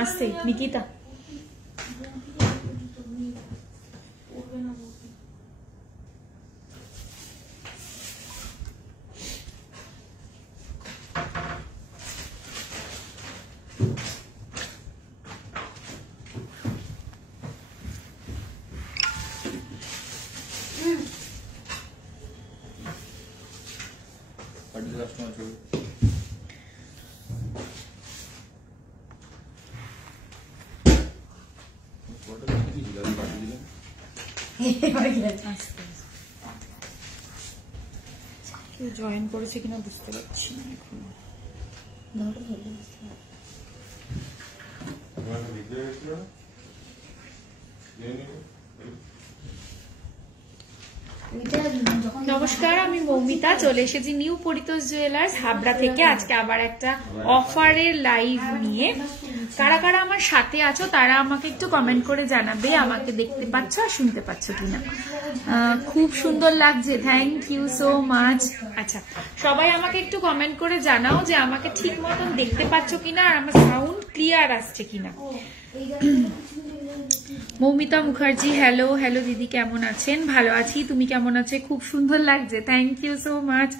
আসছে নিকিতা। কেউ জয়েন করেছে কিনা বুঝতে পারছি না এখন। নমস্কার, আমি মৌমিতা, চলে এসেছি নিউ পরিতোষ জুয়েলার্স হাবড়া থেকে আজকে আবার একটা অফারের লাইভ নিয়ে। কারা কারা আমার সাথে আছো তারা আমাকে একটু কমেন্ট করে জানাবে আমাকে দেখতে পাচ্ছ আর শুনতে পাচ্ছ কিনা। খুব সুন্দর লাগছে, থ্যাংক ইউ সো মাচ। আচ্ছা, সবাই আমাকে একটু কমেন্ট করে জানাও যে আমাকে ঠিক মতন দেখতে পাচ্ছ কিনা আর আমার সাউন্ড ক্লিয়ার আসছে কিনা। মৌমিতা মুখার্জি, হ্যালো হ্যালো দিদি, কেমন আছেন? ভালো আছি, তুমি কেমন আছো? খুব সুন্দর লাগছে, থ্যাংক ইউ সো মাচ।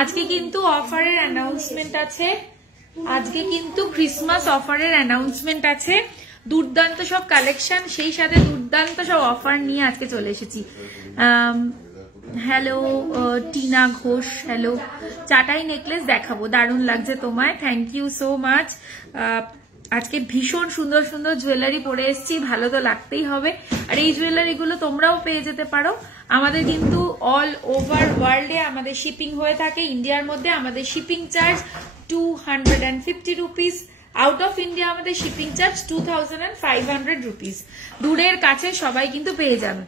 আজকে কিন্তু অফারের অ্যানাউন্সমেন্ট আছে, আজকে কিন্তু ক্রিসমাস অফারের অ্যানাউন্সমেন্ট আছে। দুর্দান্ত সব কালেকশন, সেই সাথে দুর্দান্ত সব অফার নিয়ে আজকে চলে এসেছি। Hello Tina Ghosh, hello. চাটাই নেকলেস দেখাবো, দারুণ লাগছে তোমায়, থ্যাংক ইউ সো মাচ। আজকে ভীষণ সুন্দর সুন্দর জুয়েলারি পরে এসেছি, ভালো তো লাগতেই হবে। আর এই জুয়েলারি গুলো তোমরাও পেয়ে যেতে পারো। আমাদের কিন্তু অল ওভার ওয়ার্ল্ডে আমাদের শিপিং হয়ে থাকে। ইন্ডিয়ার মধ্যে আমাদের shipping charge 250 rupees, out of India আমাদের শিপিং চার্জ 2500 রুপিস। দূরের কাছে সবাই কিন্তু পেয়ে যাবে,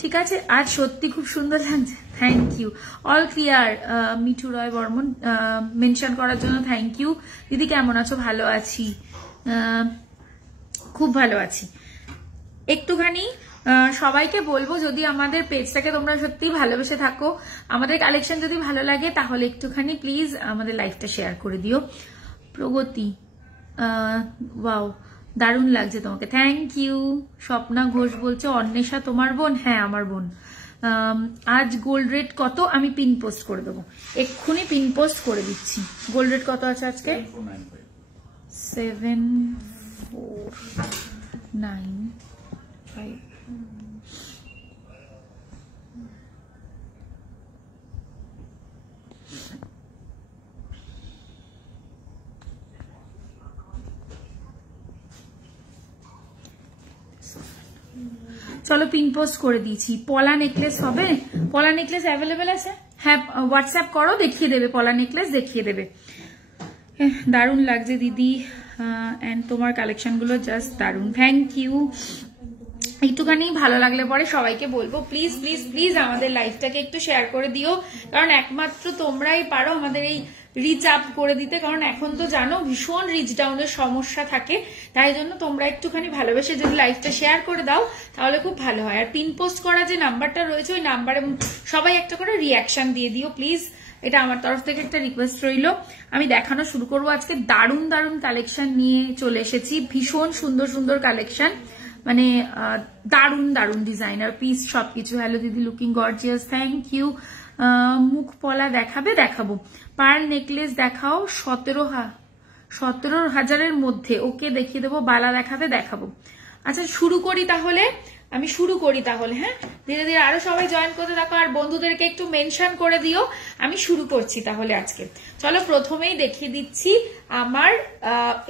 ঠিক আছে। আর সত্যি খুব সুন্দর লাগছে, thank you. All clear, Mithu Roy Barman mention করার জন্য থ্যাংক ইউ। দিদি কেমন আছো? ভালো আছি, খুব ভালো আছি। একটুখানি সবাইকে বলবো, যদি আমাদের পেজটাকে তোমরা সত্যি ভালোবেসে থাকো, আমাদের কালেকশন যদি ভালো লাগে, তাহলে একটুখানি প্লিজ আমাদের লাইভটা শেয়ার করে দিও। প্রগতি, ওয়াও দারুণ লাগছে তোমাকে, থ্যাংক ইউ। স্বপ্না ঘোষ বলছে অন্বেষা তোমার বোন? হ্যাঁ আমার বোন। আজ গোল্ড রেট কত? আমি পিন পোস্ট করে দেবো, এক্ষুনি পিন পোস্ট করে দিচ্ছি। গোল্ড রেট কত আছে আজকে? 7495। চলো পিন পোস্ট করে দিয়েছি। পলা নেকলেস হবে? পলা নেকলেস অ্যাভেলেবেল আছে? হ্যাঁ, হোয়াটসঅ্যাপ করো, দেখিয়ে দেবে, পলা নেকলেস দেখিয়ে দেবে। দারুণ লাগছে দিদি, এন্ড তোমার কালেকশন গুলো জাস্ট দারুণ, থ্যাংক ইউ। একটুখানি ভালো লাগলে পরে সবাইকে বলবো প্লিজ প্লিজ প্লিজ আমাদের লাইভটাকে একটু শেয়ার করে দিও, কারণ একমাত্র তোমরাই পারো আমাদের এই রিচ আপ করে দিতে। কারণ এখন তো জানো ভীষণ রিচ ডাউনের সমস্যা থাকে, তাই জন্য তোমরা একটুখানি ভালোবেসে যদি লাইভটা শেয়ার করে দাও তাহলে খুব ভালো হয়। আর পিন পোস্ট করা যে নাম্বারটা রয়েছে ওই নাম্বারে সবাই একটা করে রিয়াকশন দিয়ে দিও প্লিজ, এটা আমার তরফ থেকে একটা রিকোয়েস্ট রইল। আমি দেখানো শুরু করবো। আজকে দারুণ দারুণ কালেকশন নিয়ে চলে এসেছি, ভীষণ সুন্দর সুন্দর কালেকশন, মানে দারুণ দারুণ ডিজাইনার পিস সবকিছু। হ্যালো দিদি, লুকিং গর্জিয়াস, থ্যাংক ইউ। মুখ পলা দেখাবে? দেখাবো। পার্ল নেকলেস দেখাও 17,000-এর মধ্যে, ওকে দেখিয়ে দেবো। বালা দেখাবে? দেখাবো। আচ্ছা শুরু করি তাহলে, আমি শুরু করি তাহলে। হ্যাঁ, ধীরে ধীরে আরো সবাই জয়েন করতে থাকো আর বন্ধুদেরকে একটু মেনশন করে দিও। আমি শুরু করছি তাহলে আজকে। চলো প্রথমেই দেখিয়ে দিচ্ছি আমার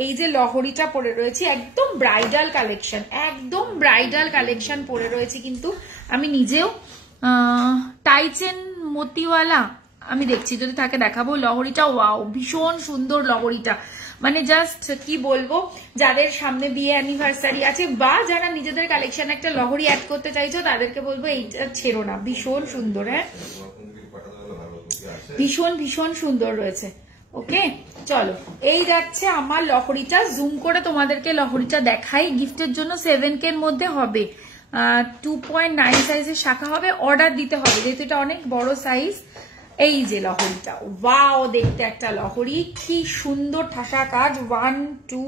এই যে লহরিটা পরে রয়েছে, একদম ব্রাইডাল কালেকশন, একদম ব্রাইডাল কালেকশন পরে রয়েছে। কিন্তু আমি নিজেও টাইচেন মতিওয়ালা আমি দেখছি, যদি থাকে দেখাবো। লহরিটা ওয়াও, ভীষণ সুন্দর লহরিটা, মানে জাস্ট কি বলবো, যাদের সামনে বিয়ে অ্যানিভার্সারি আছে বা যারা নিজেদের কালেকশন একটা লহরি অ্যাড করতে চাইছো তাদেরকে বলবো এইটা ছেড়ো না, ভীষণ সুন্দর। হ্যাঁ, ভীষণ ভীষণ সুন্দর রয়েছে। ওকে চলো, এই যাচ্ছে আমার লহরিটা, জুম করে তোমাদেরকে লহরিটা দেখাই। গিফটের জন্য 7K এর মধ্যে হবে, 2.9 সাইজের শাখা হবে, অর্ডার দিতে হবে যেহেতু এটা অনেক বড় সাইজ। এই যে লহরিটা, ওয়াও দেখতে একটা লহরি, কি সুন্দর ঠাসা কাজ। 1 2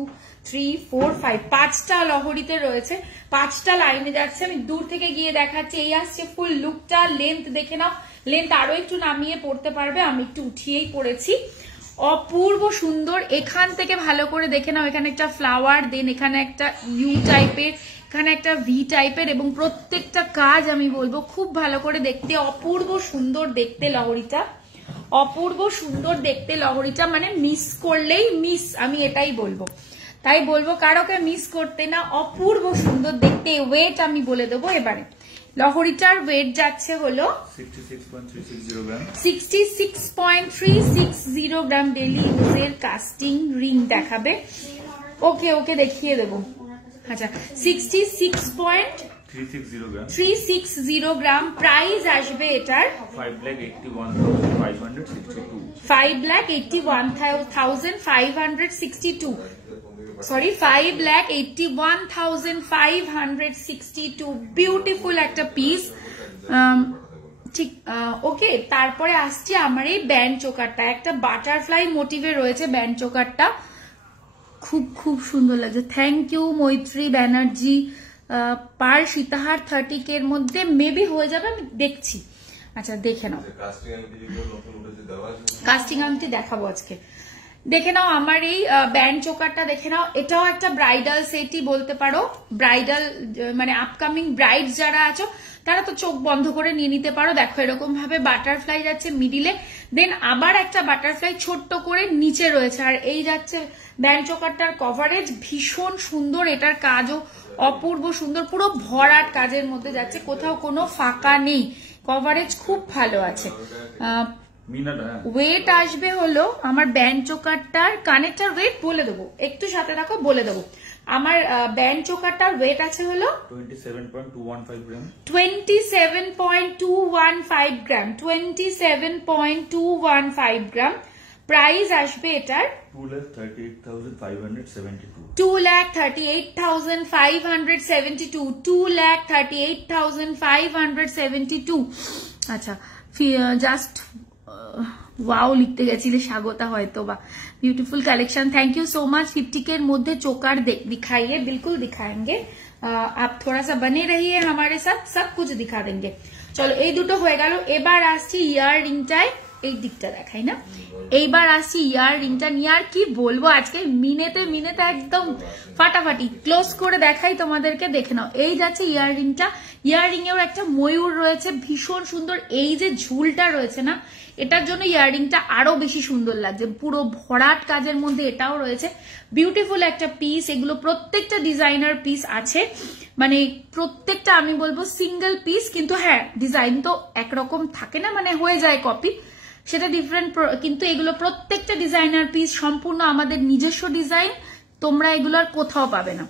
3 4 5 5টা লহরিতে রয়েছে, 5টা লাইনে যাচ্ছে। আমি দূর থেকে গিয়ে দেখাচ্ছি। এই আসছে ফুল লুকটা। লেন্থ দেখে নাও, লেন্থ আরো একটু নামিয়ে পড়তে পারবে, আমি একটু উঠিয়েই পড়েছি। অপূর্ব সুন্দর। এখান থেকে ভালো করে দেখে নাও, এখানে একটা ফ্লাওয়ার, দেন এখানে একটা ইউ টাইপের, এখানে একটা ভি টাইপের, এবং প্রত্যেকটা কাজ আমি বলবো খুব ভালো করে দেখতে। অপূর্ব সুন্দর দেখতে লহরিটা, অপূর্ব সুন্দর দেখতে লহরিটা, মানে মিস করলেই মিস, আমি এটাই বলবো। তাই বলবো কারোকে মিস করতে না, অপূর্ব সুন্দর দেখতে। ওয়েট আমি বলে দেবো এবারে। লহরিটার ওয়েট যাচ্ছে হলো 66.360 গ্রাম। ডেলি ইউজের কাস্টিং রিং দেখাবে। ওকে ওকে দেখিয়ে দেবো। আচ্ছা 66.360 গ্রাম। প্রাইস আসবে এটার 5,81,562। সরি 5,81,562। বিউটিফুল একটা পিস, ঠিক। ওকে, তারপরে আসছি আমার এই ব্যান্ড চোকারটা, একটা বাটারফ্লাই মোটিভে রয়েছে ব্যান্ড চোকারটা, খুব খুব সুন্দর লাগছে। থ্যাংক ইউ মৈত্রী ব্যানার্জি। পার সীতাহার 30K এর মধ্যে মেবি হয়ে যাবে, আমি দেখছি। আচ্ছা দেখে নাও, কাস্টিং আংটি দেখাবো আজকে। দেখে নাও আমার এই ব্যান্ড চোকারটা, দেখে নাও। এটাও একটা ব্রাইডাল সেটই বলতে পারো। ব্রাইডাল মানে আপকামিং ব্রাইড যারা আছো তারা তো চোখ বন্ধ করে নিয়ে নিতে পারো। দেখো এরকম ভাবে বাটারফ্লাই যাচ্ছে মিডিলে, দেন আবার একটা বাটারফ্লাই ছোট্ট করে নিচে রয়েছে, আর এই যাচ্ছে ব্যান্ড চোকারটার কভারেজ ভীষণ সুন্দর। এটার কাজও অপূর্ব সুন্দর, পুরো ভরাট কাজের মধ্যে যাচ্ছে, কোথাও কোনো ফাঁকা নেই, কভারেজ খুব ভালো আছে। ওয়েট আসবে হলো আমার ব্যান্ড চোকারটার, কানেরটার ওয়েট বলে দেবো, একটু সাথে থাকো বলে দেবো। আমার ব্যান্ড চোকারটার ওয়েট আছে হলো 27.215 গ্রাম। 27.215 গ্রাম। প্রাইস আসবে এটার 2,38,572। 2,38,572। আচ্ছা জাস্ট ওয়াও লিখতে গেছিলে স্বাগতা হয়তো বা। Beautiful collection, thank you so much. 50K এর মধ্যে চোকার दिखाइए, बिल्कुल दिखाएंगे। आप थोड़ा सा बने रहिए हमारे साथ, सब कुछ दिखा देंगे। চলো এই দুটো হয়ে গেল। এবার আসছি ইয়ার রিংটায়, এই দিকটা দেখাই না। এইবার আসছি ইয়ার রিংটা নিয়ে। আর কি বলবো আজকে, মিনেতে মিনেতে একদম ফাটাফাটি। ক্লোজ করে দেখাই তোমাদেরকে, দেখে নাও। এই যাচ্ছে ইয়ার রিংটা। ইয়ার রিং এর একটা ময়ূর রয়েছে, ভীষণ সুন্দর। এই যে ঝুলটা রয়েছে না, এটার জন্য ইয়াররিংটা আরো বেশি সুন্দর লাগছে, পুরো ভরাট কাজের মধ্যে এটাও রয়েছে। বিউটিফুল একটা পিস। এগুলো প্রত্যেকটা ডিজাইনার পিস আছে, মানে প্রত্যেকটা আমি বলবো সিঙ্গেল পিস, কিন্তু হ্যাঁ ডিজাইন তো একরকম থাকে না, মানে হয়ে যায় কপি, সেটা ডিফারেন্ট। কিন্তু এগুলো প্রত্যেকটা ডিজাইনার পিস, সম্পূর্ণ আমাদের নিজস্ব ডিজাইন, তোমরা এগুলো আর কোথাও পাবে না।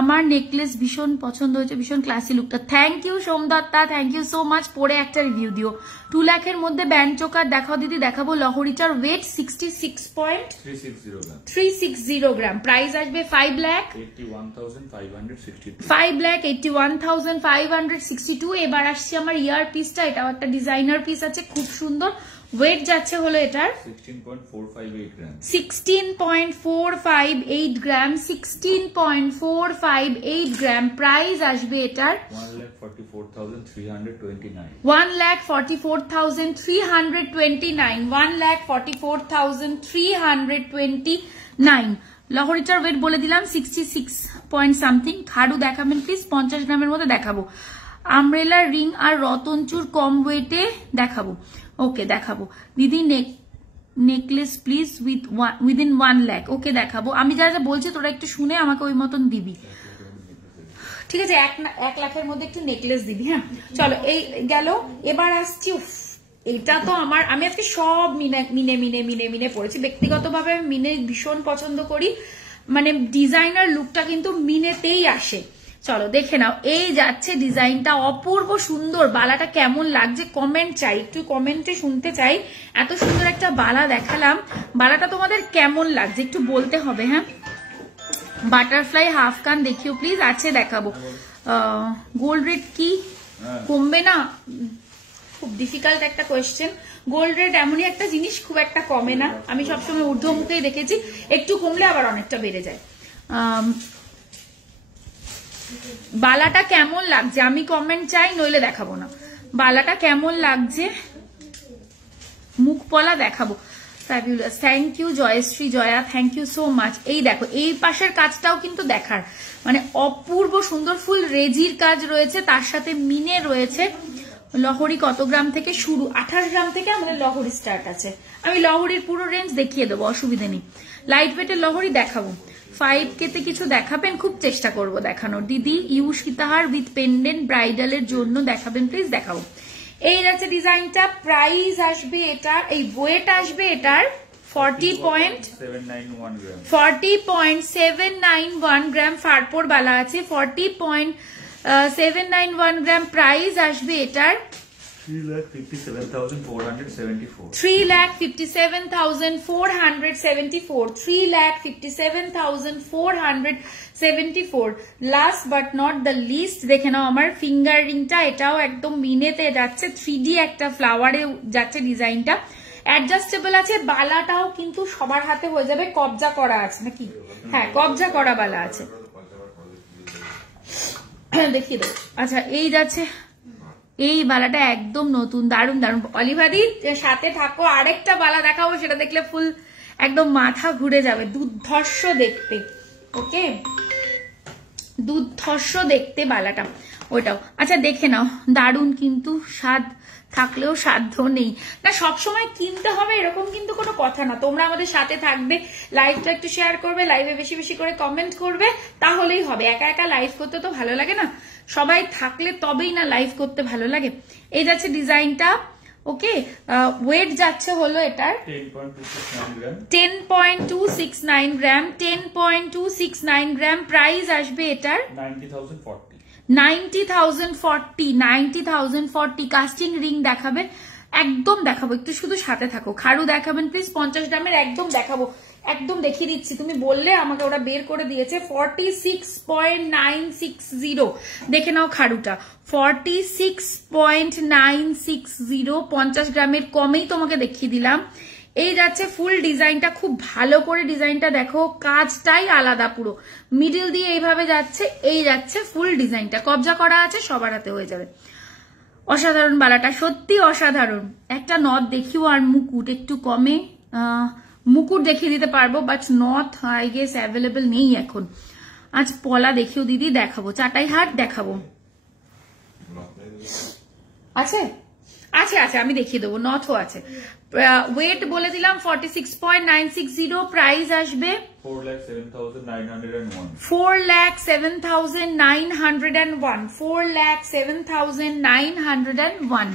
আমার নেকলেস ভীষণ পছন্দ হয়েছে, ভীষণ ক্লাসি লুকটা। Thank you Somdatta, thank you so much. পরে একটা রিভিউ দিও। 2 লাখের মধ্যে ব্যান্ড চোকার দেখাও দিদি, দেখাবো। লহরিটার ওয়েট 66.360 গ্রাম। প্রাইস আসবে 5,81,562। এবার আসছে আমার ইয়ার পিসটা, এটাও একটা ডিজাইনার পিস আছে, খুব সুন্দর। ওয়েট যাচ্ছে হলো এটার 16.458 গ্রাম। 16.458 গ্রাম। 16.458 গ্রাম। প্রাইস আসবে এটার 1,44,329। 1,44,329। 1,44,329। লহরিটার ওয়েট বলে দিলাম 66 পয়েন্ট সামথিং। খাড়ু দেখাবেন প্লিজ, 50 গ্রামের মধ্যে দেখাবো। আমব্রেলা রিং আর রতনচুর কম ওয়েটে দেখাবো। ওকে দেখাবো দিদি। Necklace please within 1 lakh. Okay দেখাবো। আমি যা যা বলছি তোরা একটু শুনে আমাকে ওই মতন দিবি, ঠিক আছে? 1 লাখের মধ্যে একটু নেকলেস দিবি। হ্যাঁ চলো, এই গেল। এবার আসছি, এটা তো আমার, আমি আজকে সব মিনে মিনে মিনে মিনে মিনে পড়েছি। ব্যক্তিগতভাবে মিনে ভীষণ পছন্দ করি, মানে ডিজাইনার লুকটা কিন্তু মিনেতেই আসে। চলো দেখে নাও। এই যাচ্ছে ডিজাইনটা, অপূর্ব সুন্দর। বালাটা কেমন লাগছে কমেন্ট চাই, একটু কমেন্টে শুনতে চাই। এত সুন্দর একটা বালা দেখালাম, বালাটা তোমাদের কেমন লাগছে একটু বলতে হবে। হ্যাঁ বাটারফ্লাই হাফ কান দেখিও প্লিজ। আছে দেখাবো। গোল্ড রেট কি কমবে না? খুব ডিফিকাল্ট একটা কোয়েশ্চেন। গোল্ড রেট এমনই একটা জিনিস, খুব একটা কমে না, আমি সবসময় ঊর্ধ্বমুখেই দেখেছি, একটু কমলে আবার অনেকটা বেড়ে যায়। বালাটা কেমন লাগছে আমি কমেন্ট চাই, নইলে দেখাবো না। বালাটা কেমন লাগছে, মুখ পলা দেখাবো। Fabulous, thank you Jayashree, Jaya thank you so much. এই দেখো এই পাশের কাজটাও কিন্তু দেখার, মানে অপূর্ব সুন্দর ফুল রেজির কাজ রয়েছে, তার সাথে মিনে রয়েছে। লহরি কত গ্রাম থেকে শুরু? 28 গ্রাম থেকে আমাদের লহরি স্টার্ট আছে। আমি লহরির পুরো রেঞ্জ দেখিয়ে দেবো, অসুবিধা নেই। লাইট ওয়েটের লহরি দেখাবো। 5K তে কিছু দেখাবেন? খুব চেষ্টা করব দেখানোর। দিদি ইউ সীতাহার উইথ পেন্ডেন্ট ব্রাইডালের জন্য দেখাবেন প্লিজ? দেখাবো। এই আছে ডিজাইনটা, প্রাইস আসবে এটার, এই ওয়েট আসবে এটার 40.791 গ্রাম। ফারপোর বালা আছে 40.791 গ্রাম। প্রাইস আসবে এটার 3,57,474. 3,57,474. 3,57,474. Last but not the least, দেখে নাও আমার ফিঙ্গার রিংটা, এটাও একদম মিনেতে যাচ্ছে, 3D একটা ফ্লাওয়ারে যাচ্ছে ডিজাইনটা। অ্যাডজাস্টেবল আছে, বালাটাও কিন্তু সবার হাতে হয়ে যাবে, কবজা করা আছে নাকি? হ্যাঁ, কবজা করা বালা আছে, দেখিয়ে দেবো। আচ্ছা, এই যাচ্ছে, এই বালাটা একদম নতুন, দারুন দারুন। অলিভাদি সাথে থাকো, আরেকটা বালা দেখাবো, সেটা দেখলে ফুল একদম মাথা ঘুরে যাবে, দুর্ধর্ষ দেখতে। ওকে, দুর্ধর্ষ দেখতে বালাটা, ওইটাও। আচ্ছা দেখে নাও, দারুন কিন্তু, স্বাদ থাকলেও সাধ্য নেই না, সবসময় কিনতে হবে এরকম কিন্তু কোনো কথা না। তোমরা আমাদের সাথে থাকবে, লাইভটা একটু শেয়ার করবে, লাইভে বেশি বেশি করে কমেন্ট করবে, তাহলেই হবে। একা একা লাইভ করতে তো ভালো লাগে না, সবাই থাকলে তবেই না লাইভ করতে ভালো লাগে। এই যাচ্ছে ডিজাইনটা। ওকে, ওয়েট যাচ্ছে হলো এটার 10.269 গ্রাম। 10.269 গ্রাম। প্রাইস আসবে এটার 90,040। কাস্টিং রিং দেখাবে, একদম দেখাবো, একটু শুধু সাথে থাকো। খাড়ু দেখাবেন প্লিজ 50 গ্রামের, একদম দেখাবো, একদম দেখিয়ে দিচ্ছি। তুমি বললে আমাকে ওরা বের করে দিয়েছে। 46.960 দেখে নাও খাড়ুটা, 46.960, 50 গ্রামের কমেই তোমাকে দেখিয়ে দিলাম। এই যাচ্ছে ফুল ডিজাইনটা, খুব ভালো করে ডিজাইনটা দেখো, কাজটাই আলাদা, পুরো মিডিল দিয়ে এইভাবে যাচ্ছে। এই যাচ্ছে ফুল ডিজাইনটা, কবজা করা আছে, সবার হাতে হয়ে যাবে। অসাধারণ বালাটা, সত্যি অসাধারণ। একটা নথ দেখিও, আর মুকুট একটু কমে, মুকুট দেখিয়ে দিতে পারবো, বাট নথ আই গেস অ্যাভেলেবেল নেই এখন। আজ পলা দেখিও দিদি, দেখাবো। চাটাই হাট দেখাবো, আছে আছে আছে, আমি দেখিয়ে দেবো, নথও আছে। ওয়েট বলে দিলাম 46.960। প্রাইস আসবে 4,07,901. 4,07,901। 4,07,901।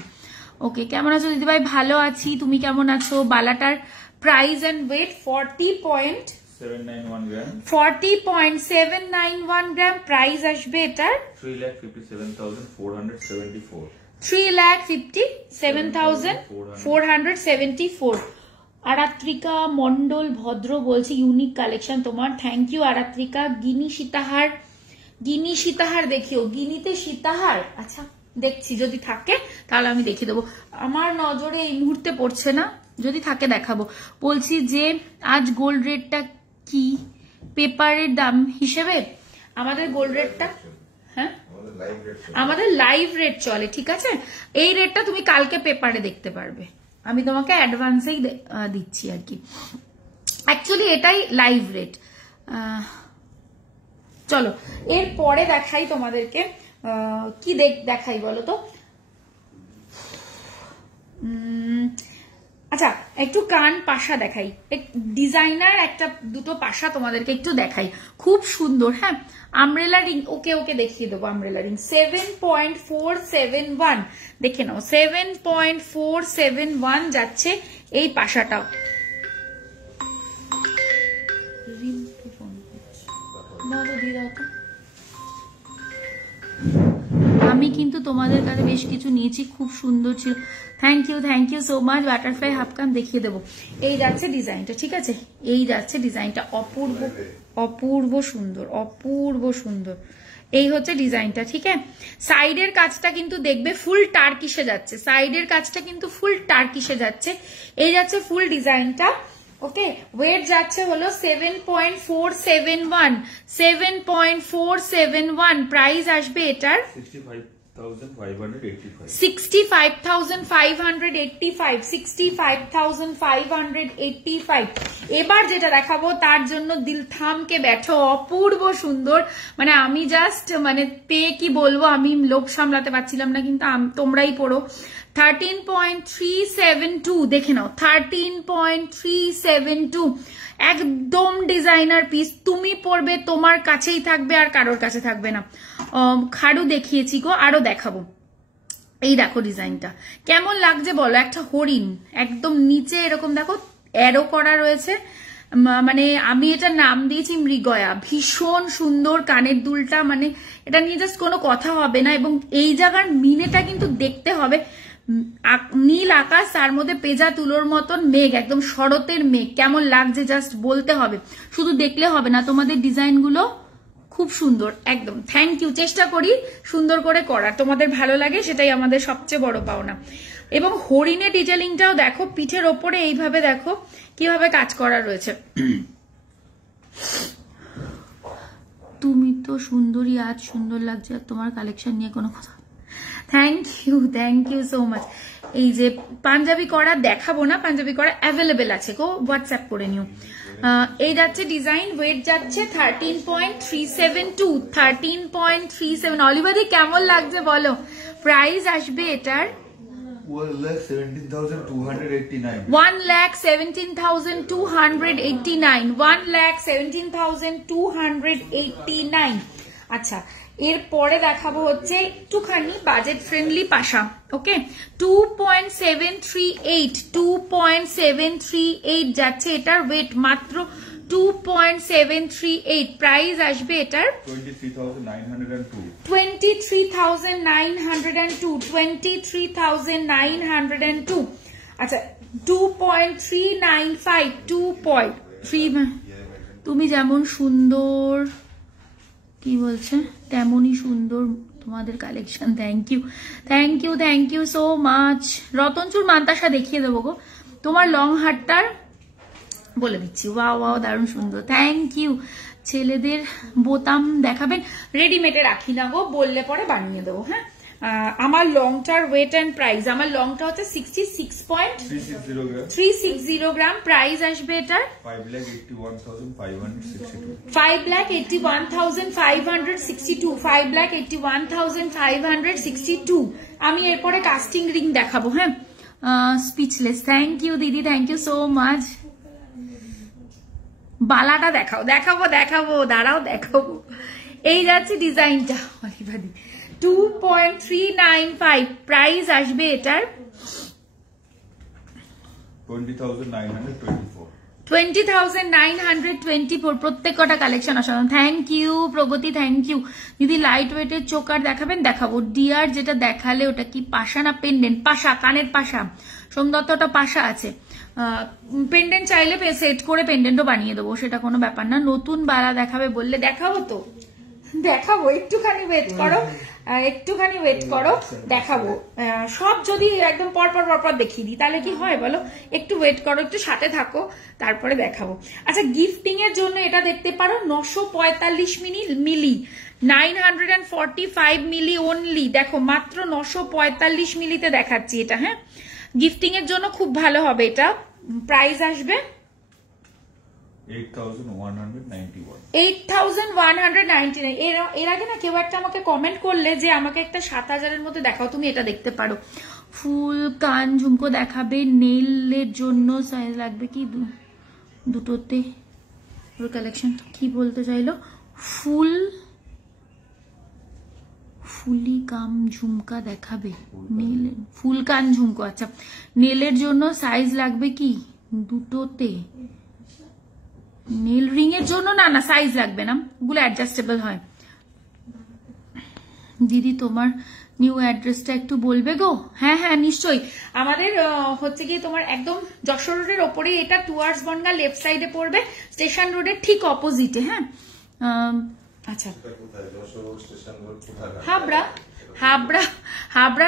ওকে, কেমন আছো দিদিভাই? ভালো আছি, তুমি কেমন আছো? বালাটার price and weight 40.791 gram. 40.791 gram. Price আসবে এটার 3,57,474. 3,57,474। আরাত্রিকা মন্ডল ভদ্র বলছে ইউনিক কালেকশন তোমার, থ্যাংক ইউ আরাত্রিকা। গিনি সীতাহার, গিনি সীতাহার দেখিও, গিনিতে সীতাহার। আচ্ছা দেখছি, যদি থাকে তাহলে আমি দেখিয়ে দেবো, আমার নজরে এই মুহূর্তে পড়ছে না, যদি থাকে দেখাবো। বলছি যে আজ গোল্ড রেটটা কি পেপারের দাম হিসেবে? আমাদের গোল্ড রেটটা, হ্যাঁ আমাদের লাইভ রেট চলে, ঠিক আছে? এই রেটটা তুমি কালকে পেপারে দেখতে পারবে, আমি তোমাকে অ্যাডভান্সেই দিচ্ছি আর কি। অ্যাকচুয়ালি এটাই লাইভ রেট। চলো এর পরে দেখাই তোমাদেরকে, কি দেখাই বলো তো। আচ্ছা একটু কান পাশা দেখাই, ডিজাইনার একটা দুটো পাশা তোমাদেরকে একটু দেখাই, খুব সুন্দর। হ্যাঁ, আমব্রেলা রিং, ওকে ওকে দেখিয়ে দেবো। আমব্রেলা রিং 7.471, দেখে নাও 7.471 যাচ্ছে এই পাশাটাও। আমি কিন্তু তোমাদের কাছে বেশ কিছু নিয়েছি, খুব সুন্দর ছিল, thank you so much. Butterfly হাফকান দেখিয়ে দেবো। এই যাচ্ছে ডিজাইনটা, ঠিক আছে? এই যাচ্ছে ডিজাইনটা, অপূর্ব অপূর্ব সুন্দর, অপূর্ব সুন্দর। এই হচ্ছে ডিজাইনটা, ঠিক আছে। সাইডের কাজটা কিন্তু দেখবে ফুল টার্কিশে যাচ্ছে, সাইডের কাজটা কিন্তু ফুল টার্কিশে যাচ্ছে। এই যাচ্ছে ফুল ডিজাইনটা। ওকে, ওয়েট যাচ্ছে হলো 7.471, 7.471। প্রাইস আসবে এটার 65,585, 65,585। এবার যেটা দেখাবো তার জন্য দিল থামকে ব্যাঠো, অপূর্ব সুন্দর। মানে আমি জাস্ট মানে পেয়ে কি বলবো, আমি লোভ সামলাতে পারছিলাম না, কিন্তু তোমরাই পড়ো। 13.372 দেখে নাও, 13.372 একদম ডিজাইনার পিস। তুমি পরবে, তোমার কাছেই থাকবে, আর কারোর কাছে থাকবে না। খাড়ু দেখিয়েছি গো, আরো দেখাবো। এই দেখো ডিজাইনটা কেমন লাগছে বলো। একটা হরিণ, একদম নিচে এরকম দেখো অ্যারো করা রয়েছে, মানে আমি এটা নাম দিয়েছি মৃগয়া। ভীষণ সুন্দর কানের দুলটা, মানে এটা নিয়ে জাস্ট কোনো কথা হবে না। এবং এই জায়গার মিনেটা কিন্তু দেখতে হবে, নীল আকাশ, তার মধ্যে পেজা তুলোর মতন মেঘ, একদম শরতের মেঘ। কেমন লাগছে জাস্ট বলতে হবে, শুধু দেখলে হবে না। তোমাদের ডিজাইনগুলো খুব সুন্দর একদম। থ্যাংক ইউ, চেষ্টা করি সুন্দর করে করার, তোমাদের ভালো লাগে সেটাই আমাদের সবচেয়ে বড় পাওনা। এবং হরিণের ডিটেলিংটাও দেখো, পিঠের ওপরে এইভাবে দেখো কিভাবে কাজ করা রয়েছে। তুমি তো সুন্দরী, আজ সুন্দর লাগছে, আর তোমার কালেকশন নিয়ে কোনো কথা। Thank you so much. এই যে পাঞ্জাবি করা দেখাবো না, পাঞ্জাবি করা অ্যাভেলেবেল আছে গো, হোয়াটসঅ্যাপ করে নিও। এই যাচ্ছে ডিজাইন, ওয়েট যাচ্ছে 13.372, 13.37। অলিভাদি কেমন লাগছে বলো। প্রাইস আসবে এটার 1,17,289, 1,17,289, 1,17,289। আচ্ছা, এরপরে দেখাবো হচ্ছে একটুখানি বাজেট ফ্রেন্ডলি পাশা। ওকে, 2.738, 2.738 যাচ্ছে এটার ওয়েট, মাত্র 2.738। প্রাইস আসবে এটার 23,902, 23,902, 23,902। আচ্ছা, 2.395, 2.3। তুমি যেমন সুন্দর, কি বলছে, তেমনই সুন্দর তোমাদের collection. Thank you so much. রতনচুর মান্তাসা দেখিয়ে দেবো গো, তোমার লং হারটার বলে দিচ্ছি। ওয়াও দারুণ সুন্দর, থ্যাংক ইউ। ছেলেদের বোতাম দেখাবেন, রেডিমেডে রাখি না গো, বললে পরে বানিয়ে দেবো। হ্যাঁ, আমার লংটার ওয়েট অ্যান্ড প্রাইস, আমার লংটা হচ্ছে 66.360 গ্রাম। প্রাইস আসবে এটার 5,81,562, 5,81,562, 5,81,562। আমি এরপরে কাস্টিং রিং দেখাবো। হ্যাঁ, স্পিচলেস। থ্যাংক ইউ দিদি, থ্যাংক ইউ সো মাচ। বালাটা দেখাবো, দাঁড়াও দেখাবো। এই যাচ্ছে ডিজাইনটা, 2.395। প্রাইস আসবে এটার 20,924, 20,924। প্রত্যেক কটা কালেকশন অসাধারণ। Thank you Pragati, thank you দিদি। লাইট ওয়েটের চোকার দেখাবেন, দেখাবো। ডিয়ার যেটা দেখালে ওটা কি পাশা না পেন্ডেন্ট? পাশা, কানের পাশা। সোমদত্তটা পাশা আছে, পেন্ডেন্ট চাইলে সেট করে পেন্ডেন্টও বানিয়ে দেবো, সেটা কোনো ব্যাপার না। নতুন বালা দেখাবে বললে দেখাবো, তো দেখাবো, একটুখানি ওয়েট করো, দেখাবো। সব যদি একদম পরপর দেখিয়ে দিই তাহলে কি হয় বলো, একটু ওয়েট করো, একটু সাথে থাকো, তারপরে দেখাবো। আচ্ছা, গিফটিং এর জন্য এটা দেখতে পারো, 945 মিলি, 945 মিলি অনলি। দেখো মাত্র 945 মিলিতে দেখাচ্ছি এটা। হ্যাঁ, গিফটিং এর জন্য খুব ভালো হবে এটা। প্রাইস আসবে 8,191, 8,199। এর আগে না কেউ একটা আমাকে কমেন্ট করলে যে আমাকে একটা 7,000-এর মধ্যে দেখাও, তুমি এটা দেখতে পারো। ফুল কান ঝুমকো দেখাবে, নেইলের জন্য সাইজ লাগবে কি দুটোতে। ওর কালেকশন কি বলতে চাইলো, ফুলি কাম ঝুমকা দেখাবে, নেলের ফুল কান ঝুমকো। আচ্ছা, নেলের জন্য সাইজ লাগবে কি দুটোতে? নেল রিং এর জন্য না সাইজ লাগবে না, ওগুলো অ্যাডজাস্টেবল হয়। দিদি তোমার নিউ অ্যাড্রেসটা একটু বলবে গো? হ্যাঁ নিশ্চয়ই। আমাদের হচ্ছে কি তোমার একদম যশোর রোডের ওপরে, এটা টুয়ার্ডস বনগা লেফট সাইডে পড়বে, স্টেশন রোডের ঠিক অপোজিটে। হ্যাঁ, আচ্ছা Habra Habra Habra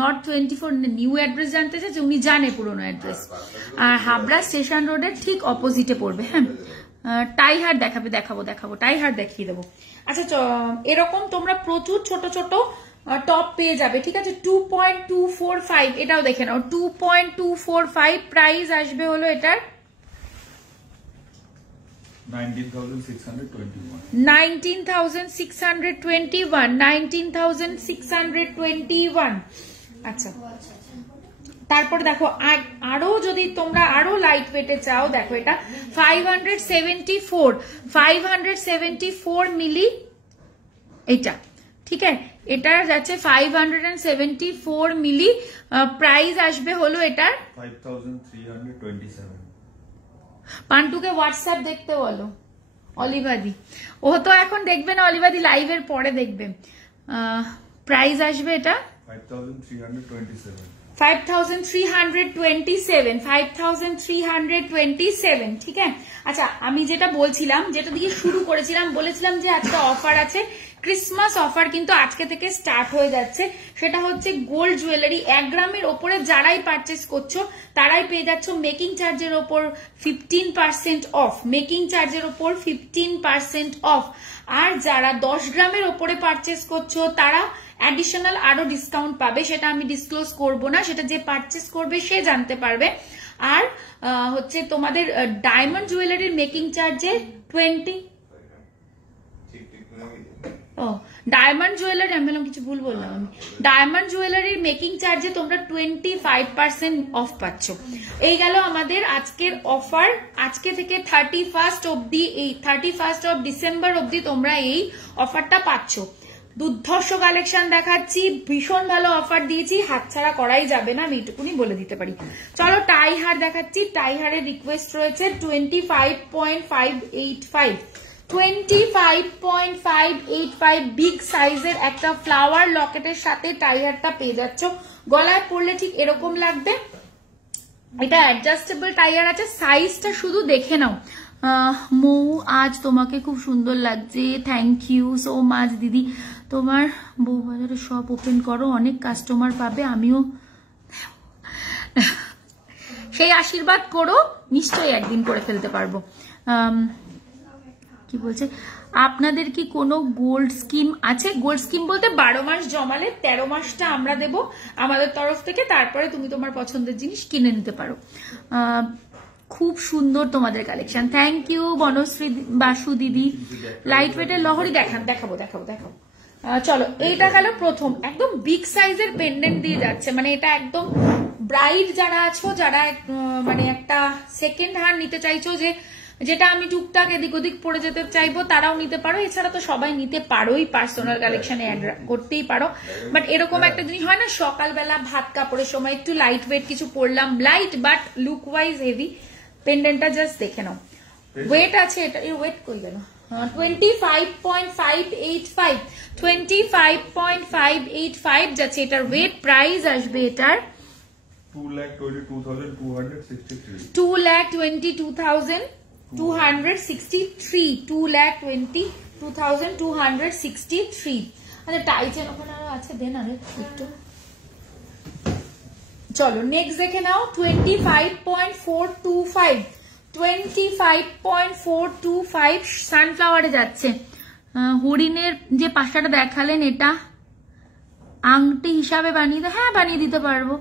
north 24 new address জানতে চাইছে, উনি জানে পুরোনো অ্যাড্রেস। আর হাবড়া স্টেশন রোডের ঠিক অপোজিটে পড়বে। হ্যাঁ টাইহার দেখাবে, দেখাবো টাইহার দেখিয়ে দেবো। আচ্ছা এরকম তোমরা প্রচুর ছোট ছোট টপ পেয়ে যাবে, ঠিক আছে। 2.245 এটাও দেখে নাও, 2.245 প্রাইস আসবে হলো এটার 19,621। আচ্ছা তারপর দেখো আরো যদি তোমরা আরো লাইট ওয়েটে চাও, দেখো এটা 574 মিলি এটা, ঠিক আছে। এটা যাচ্ছে 574 মিলি, প্রাইস আসবে হলো এটার 5327। পান্টুকে হোয়াটসঅ্যাপ দেখতে বলো, অলিভাদি ও তো এখন দেখবে না, অলিভাদি লাইভের পরে দেখবে। প্রাইস আসবে এটা 5327, ঠিক আছে। আচ্ছা আমি যেটা বলছিলাম, যেটা দিয়ে শুরু করেছিলাম, বলেছিলাম যে আজকে অফার আছে, ক্রিসমাস অফার কিন্তু আজকে থেকে স্টার্ট হয়ে যাচ্ছে। সেটা হচ্ছে গোল্ড জুয়েলারি 1 গ্রামের ওপরে যারাই পারচেস করছো তারাই পেয়ে যাচ্ছ মেকিং চার্জের ওপর 15% অফ, মেকিং চার্জের ওপর 15% অফ। আর যারা 10 গ্রামের ওপরে পারচেস করছো তারা অ্যাডিশনাল আরো ডিসকাউন্ট পাবে, সেটা আমি ডিসক্লোজ করব না, সেটা যে পারচেস করবে সে জানতে পারবে। আর হচ্ছে তোমাদের ডায়মন্ড জুয়েলারির মেকিং চার্জে ডায়মন্ড জুয়েলারি, আমি বললাম কিছু ভুল বললাম আমি, ডায়মন্ড জুয়েলারির মেকিং চার্জে তোমরা 25% অফ পাচ্ছ। এই গেল আমাদের আজকের অফার। আজকে থেকে 31st অব্দি, এই 31st অফ ডিসেম্বর অব্দি তোমরা এই অফারটা পাচ্ছ। দুর্ধর্ষ কালেকশন দেখাচ্ছি, ভীষণ ভালো অফার দিয়েছি, হাতছাড়া করাই যাবে না, আমি এটুকুনি বলে দিতে পারি। চলো টাইহার দেখাচ্ছি, টাইহারের রিকোয়েস্ট রয়েছে 25.585 বিগ সাইজের একটা ফ্লাওয়ার লকেটের সাথে টাইহারটা পেয়ে যাচ্ছ। গলায় পরলে ঠিক এরকম লাগবে, এটা অ্যাডজাস্টেবল টাইয়ার আছে, সাইজটা শুধু দেখে নাও। মৌ আজ তোমাকে খুব সুন্দর লাগছে, থ্যাংক ইউ সো মাচ দিদি। তোমার বউবাজারে সব ওপেন করো, অনেক কাস্টমার পাবে, আমিও সেই আশীর্বাদ করো, নিশ্চয়ই একদিন করে ফেলতে পারবো। কি বলছে, আপনাদের কি কোনো গোল্ড স্কিম আছে? গোল্ড স্কিম বলতে 12 মাস জমালে 13 মাসটা আমরা দেব আমাদের তরফ থেকে, তারপরে তুমি তোমার পছন্দের জিনিস কিনে নিতে পারো। খুব সুন্দর তোমাদের collection, thank you Bonashree Basu দিদি। লাইট ওয়েটের লহরি দেখাবো। চলো এইটা গেল প্রথম, একদম বিগ সাইজের পেন্ডেন্ট দিয়ে যাচ্ছে, মানে এটা একদম ব্রাইড যারা আছো, যারা মানে একটা সেকেন্ড হ্যান্ড নিতে চাইছো, যেটা আমি টুকটাক এদিক ওদিক পরে যেতে চাইবো, তারাও নিতে পারো। এছাড়া তো সবাই নিতে পারোই, পার্সোনাল কালেকশনে অ্যাড করতেই পারো। বাট এরকম একটা জিনিস হয় না, সকালবেলা ভাত কাপড়ের সময় একটু লাইট ওয়েট কিছু পরলাম, light but look wise heavy. পেন্ডেন্টটা জাস্ট দেখে নাও, ওয়েট আছে এটা, এর ওয়েট কই গেল, 25.585 যাচ্ছে এটার ওয়েট। প্রাইস আসবে এটার 2,22,263। 2,22,263। আচ্ছা টাইচেন ওখানে আরো আছে, দেন আরে একটু। চলো নেক্সট দেখে নাও, 25.425 সানফ্লাওয়ারে যাচ্ছে। হরিণের যে পাশাটা দেখালেন, এটা আংটি হিসাবে বানিয়ে হ্যাঁ বানিয়ে দিতে পারবো,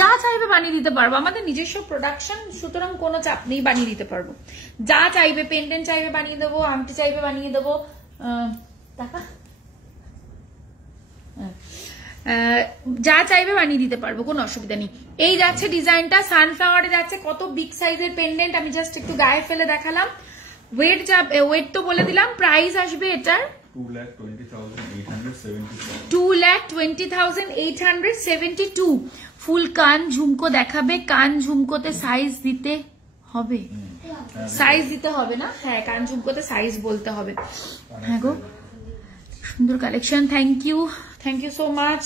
যা চাইবে বানিয়ে দিতে পারবো, আমাদের নিজস্ব প্রোডাকশন, সুতরাং কোনো চাপ নেই, বানিয়ে দিতে পারবো। যা চাইবে, পেন্ডেন্ট চাইবে বানিয়ে দেবো, আংটি চাইবে বানিয়ে দেবো, যা চাইবে বানিয়ে দিতে পারবো, কোনো অসুবিধা নেই। এই যাচ্ছে ডিজাইনটা, সানফ্লাওয়ারে যাচ্ছে, কত বিগ সাইজের পেন্ডেন্ট, আমি জাস্ট একটু গায়ে ফেলে দেখালাম। ওয়েট তো বলে দিলাম, প্রাইস আসবে এটার 2,20,872। ফুল কান ঝুমকো দেখাবে, কান ঝুমকোতে সাইজ দিতে হবে, সাইজ দিতে হবে না, হ্যাঁ কান ঝুমকোতে সাইজ বলতে হবে। হ্যাঁ গো সুন্দর collection, thank you so much.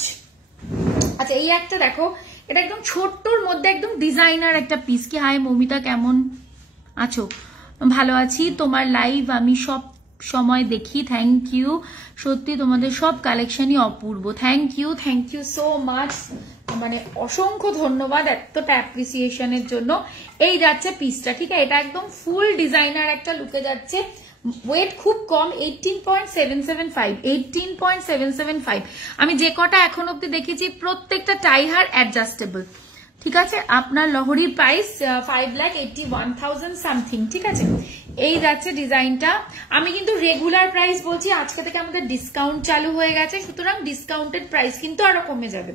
আচ্ছা এই একটা দেখো, এটা একদম ছোট্টর মধ্যে একদম ডিজাইনার একটা পিস। কি হাই মৌমিতা, কেমন আছো? ভালো আছি, তোমার লাইভ আমি সময় দেখি। থ্যাংক ইউ, সত্যি তোমাদের সব কালেকশনই অপূর্ব। থ্যাংক ইউ সো মাচ, মানে অসংখ্য ধন্যবাদ এতটা অ্যাপ্রিসিয়েশনের জন্য। এই যাচ্ছে পিসটা, ঠিক আছে, এটা একদম ফুল ডিজাইনার একটা লুকে যাচ্ছে। ওয়েট খুব কম, 18.775। আমি যে কটা এখন অব্দি দেখেছি প্রত্যেকটা টাই হার অ্যাডজাস্টেবল, ঠিক আছে। আপনার লহরির প্রাইস 5,81,000 সামথিং, ঠিক আছে। এই যাচ্ছে ডিজাইনটা। আমি কিন্তু রেগুলার প্রাইস বলছি, আজকে থেকে আমাদের ডিসকাউন্ট চালু হয়ে গেছে, সুতরাং ডিসকাউন্টেড প্রাইস কিন্তু আরো কমে যাবে।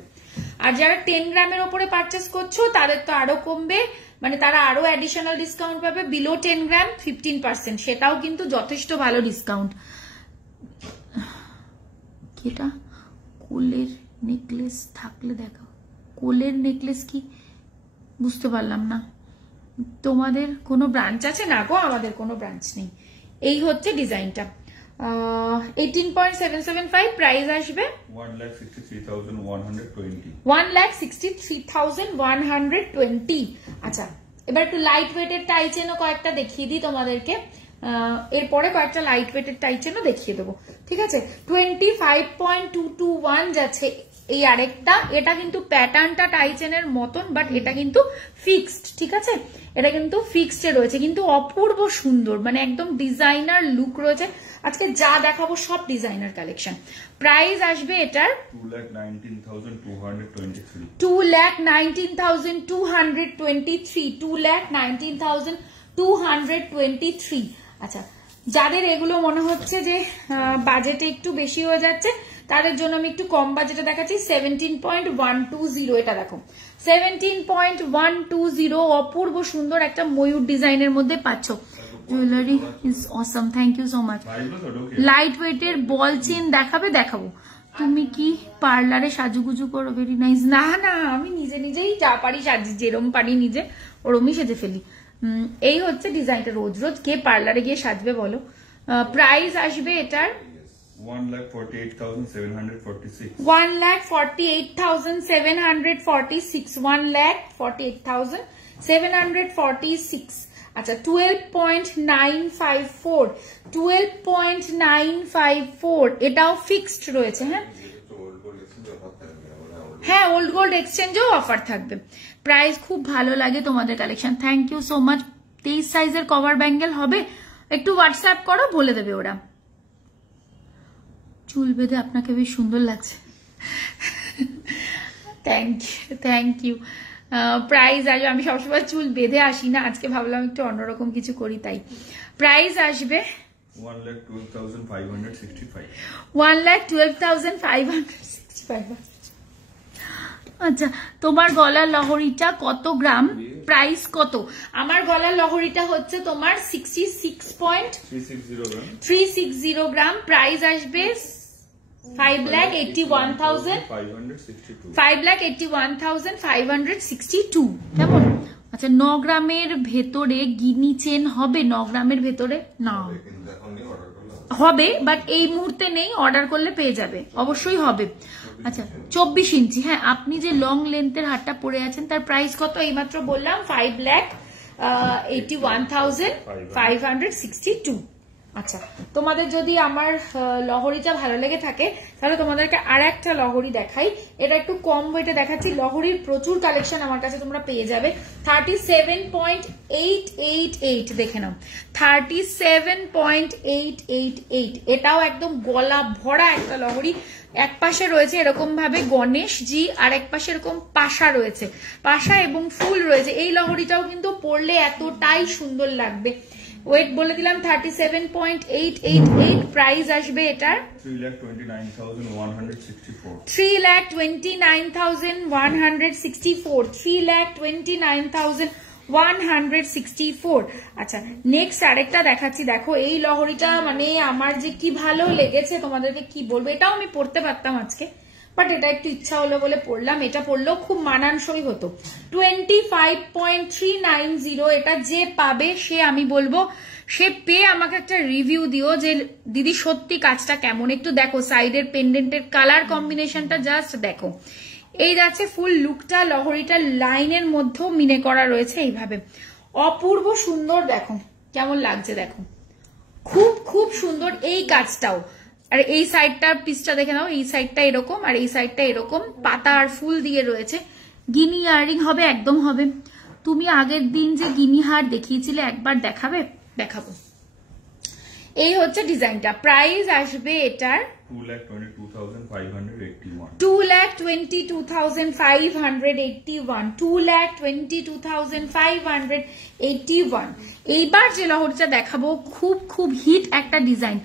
আর যারা 10 গ্রামের ওপরে পারচেস করছো তাদের তো আরো কমবে, মানে তারা আরো অ্যাডিশনাল ডিসকাউন্ট পাবে। বিলো 10 গ্রাম 15%, সেটাও কিন্তু যথেষ্ট ভালো ডিসকাউন্ট। এটা কোলের নেকলেস থাকলে দেখাও। কোলের নেকলেস কি বুঝতে পারলাম না। তোমাদের কোনো ব্রাঞ্চ আছে? না গো, আমাদের কোনো ব্রাঞ্চ নেই। এই হচ্ছে ডিজাইনটা, 18.775, প্রাইস আসবে 1,63,120। আচ্ছা, এবার একটু লাইট ওয়েটের টাই চেনও কয়েকটা দেখিয়ে দিই তোমাদেরকে, এরপরে কয়েকটা লাইট ওয়েটের টাই চেনও দেখিয়ে দেবো, ঠিক আছে। 25.221 যাচ্ছে এই আরেকটা। এটা কিন্তু প্যাটার্নটা টাই চেনের মতন, বাট এটা কিন্তু ফিক্সড, ঠিক আছে। এটা কিন্তু ফিক্সড রয়েছে, কিন্তু অপূর্ব সুন্দর, মানে একদম ডিজাইনার লুক রয়েছে। আজকে যা দেখাবো সব ডিজাইনার কালেকশন। প্রাইস আসবে এটার 2,19,223। 2,19,223, 2,19,223। আচ্ছা, যাদের এগুলো মনে হচ্ছে যে বাজেটে একটু বেশি হয়ে যাচ্ছে, তাদের জন্য আমি একটু কম বাজেটে দেখাচ্ছি। 17.120, এটা দেখো 17.120, অপূর্ব সুন্দর একটা ময়ূর ডিজাইনের মধ্যে পাচ্ছ। Jewellery is awesome, thank you so much. Light ওয়েটের বল চেন দেখাবে? দেখাবো। তুমি কি পার্লারে সাজুগুজু করো? Very nice. না না, আমি নিজেই যা পারি সাজি, যেরম পারি নিজে ওরমই সেজে ফেলি। এই হচ্ছে ডিজাইনটা। রোজ রোজ কে পার্লারে গিয়ে সাজবে বলো। প্রাইস আসবে এটার 1,48,746। 1,48,746, 1,48,746। আচ্ছা, 12.954, 12.954, এটাও ফিক্সড রয়েছে। হ্যাঁ, ওল্ড গোল্ড এক্সচেঞ্জও অফার থাকবে। প্রাইস খুব ভালো লাগে তোমাদের collection, thank you so much. 23 সাইজের কভার ব্যাঙ্গেল হবে, একটু হোয়াটসঅ্যাপ করো, বলে দেবে ওরা। চুল বেঁধে আপনাকে বেশ সুন্দর লাগছে, থ্যাংক ইউ। প্রাইস আসবে, আমি সবসময় চুল বেঁধে আসি না, আজকে ভাবলাম একটু অন্যরকম কিছু করি, তাই। প্রাইস আসবে 1,12,565। 1,12,565। আচ্ছা, তোমার গলার লহরিটা কত গ্রাম, প্রাইস কত? আমার গলার লহরিটা হচ্ছে তোমার 66.360 গ্রাম, প্রাইস আসবে 5,81,562। কেমন? আচ্ছা, 9 গ্রামের ভেতরে গিনি চেন হবে? 9 গ্রামের ভেতরে না হবে, বাট এই মুহূর্তে নেই, অর্ডার করলে পেয়ে যাবে, অবশ্যই হবে। আচ্ছা, 24 ইঞ্চি। হ্যাঁ, আপনি যে লং লেন্থের হারটা পরে আছেন তার প্রাইস কত? এইমাত্র বললাম 5,81,562। আচ্ছা, তোমাদের যদি আমার লহরিটা ভালো লেগে থাকে তাহলে তোমাদেরকে আর একটা লহরি দেখাই। এটা একটু কম ওয়েটে দেখাচ্ছি। লহরির প্রচুর কালেকশন আমার কাছে তোমরা পেয়ে যাবে। 37.888, দেখে নাও, 37.888। এটাও একদম গলা ভরা একটা লহরি। এক পাশে রয়েছে এরকম ভাবে গণেশ জি, আর এক পাশে এরকম পাশা রয়েছে, পাশা এবং ফুল রয়েছে। এই লহরিটাও কিন্তু পরলে এতটাই সুন্দর লাগবে। ওয়েট বলে দিলাম 37.888, প্রাইস আসবে এটার 3,29,164। 3,29,164, 3,29,164। আচ্ছা, নেক্সট আরেকটা দেখাচ্ছি। দেখো, এই লহরিটা মানে আমার যে কি ভালো লেগেছে, তোমাদেরকে কি বলবো। এটাও আমি পড়তে পারতাম আজকে, বাট এটা একটু ইচ্ছা হলো বলে পড়লাম। এটা পড়লেও খুব মানানসই হতো। 25.390, এটা যে পাবে সে, আমি বলবো সে পেয়ে আমাকে একটা রিভিউ দিও যে দিদি সত্যি কাজটা কেমন। একটু দেখো সাইডের পেন্ডেন্টের কালার কম্বিনেশনটা, জাস্ট দেখো। এই যাচ্ছে ফুল লুকটা। লহরিটা লাইনের মধ্যেও মিনে করা রয়েছে এইভাবে, অপূর্ব সুন্দর। দেখো কেমন লাগছে, দেখো খুব খুব সুন্দর এই কাজটাও। আর এই সাইডটা পিসটা দেখে নাও, এই সাইডটা এরকম আর এই সাইডটা এরকম পাতা আর ফুল দিয়ে রয়েছে। গিনি ইয়ারিং হবে, একদম হবে। তুমি আগের দিন যে গিনি হার দেখিয়েছিলে একবার দেখাবে? দেখাবো। এই হচ্ছে ডিজাইনটা। প্রাইস আসবে এটার 2,22,581 2,22,581 2,22,581। এইবার যে লহরিটা দেখাবো খুব খুব হিট একটা ডিজাইন,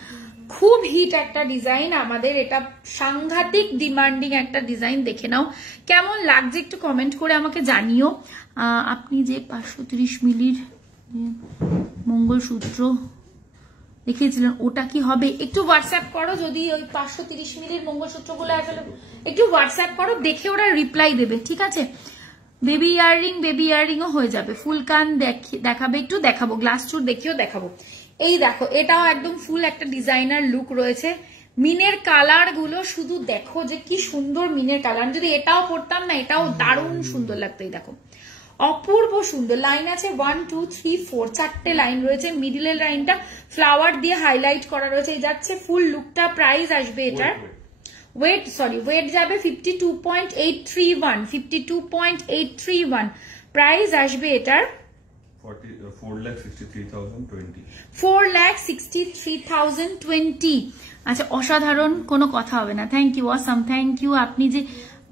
খুব হিট একটা ডিজাইন আমাদের। এটা সাংঘাতিক ডিমান্ডিং একটা ডিজাইন। দেখে নাও কেমন লাগছে, একটু কমেন্ট করে আমাকে জানিও। আপনি যে 530 মিলির মঙ্গলসূত্র দেখিয়েছিলেন ওটা কি হবে? একটু হোয়াটসঅ্যাপ করো, যদি ওই 530 মিলির মঙ্গলসূত্রগুলো অ্যাভেলেবল, একটু হোয়াটসঅ্যাপ করো, দেখে ওরা রিপ্লাই দেবে, ঠিক আছে? বেবি ইয়াররিংও হয়ে যাবে। ফুল কান দেখাবে, একটু দেখাবো, গ্লাস চুর দেখিও দেখাবো। এই দেখো, এটাও একদম ফুল একটা ডিজাইনার লুক রয়েছে। মিনের কালার গুলো শুধু দেখো যে কি সুন্দর মিনের কালার। যদি এটাও পড়তাম না, এটাও দারুণ সুন্দর লাগতো। এই দেখো, অপূর্ব সুন্দর লাইন আছে। 1 2 3 4 চারটে লাইন রয়েছে। মিডিলের লাইনটা ফ্লাওয়ার দিয়ে হাইলাইট করা রয়েছে। এই যাচ্ছে ফুল লুকটা। প্রাইস আসবে এটার ওয়েট যাবে 52.831 52.831। প্রাইস আসবে এটার 4,63,020 4,63,020। আচ্ছা, অসাধারণ, কোনো কথা হবে না। Thank you, awesome, thank you. আপনি যে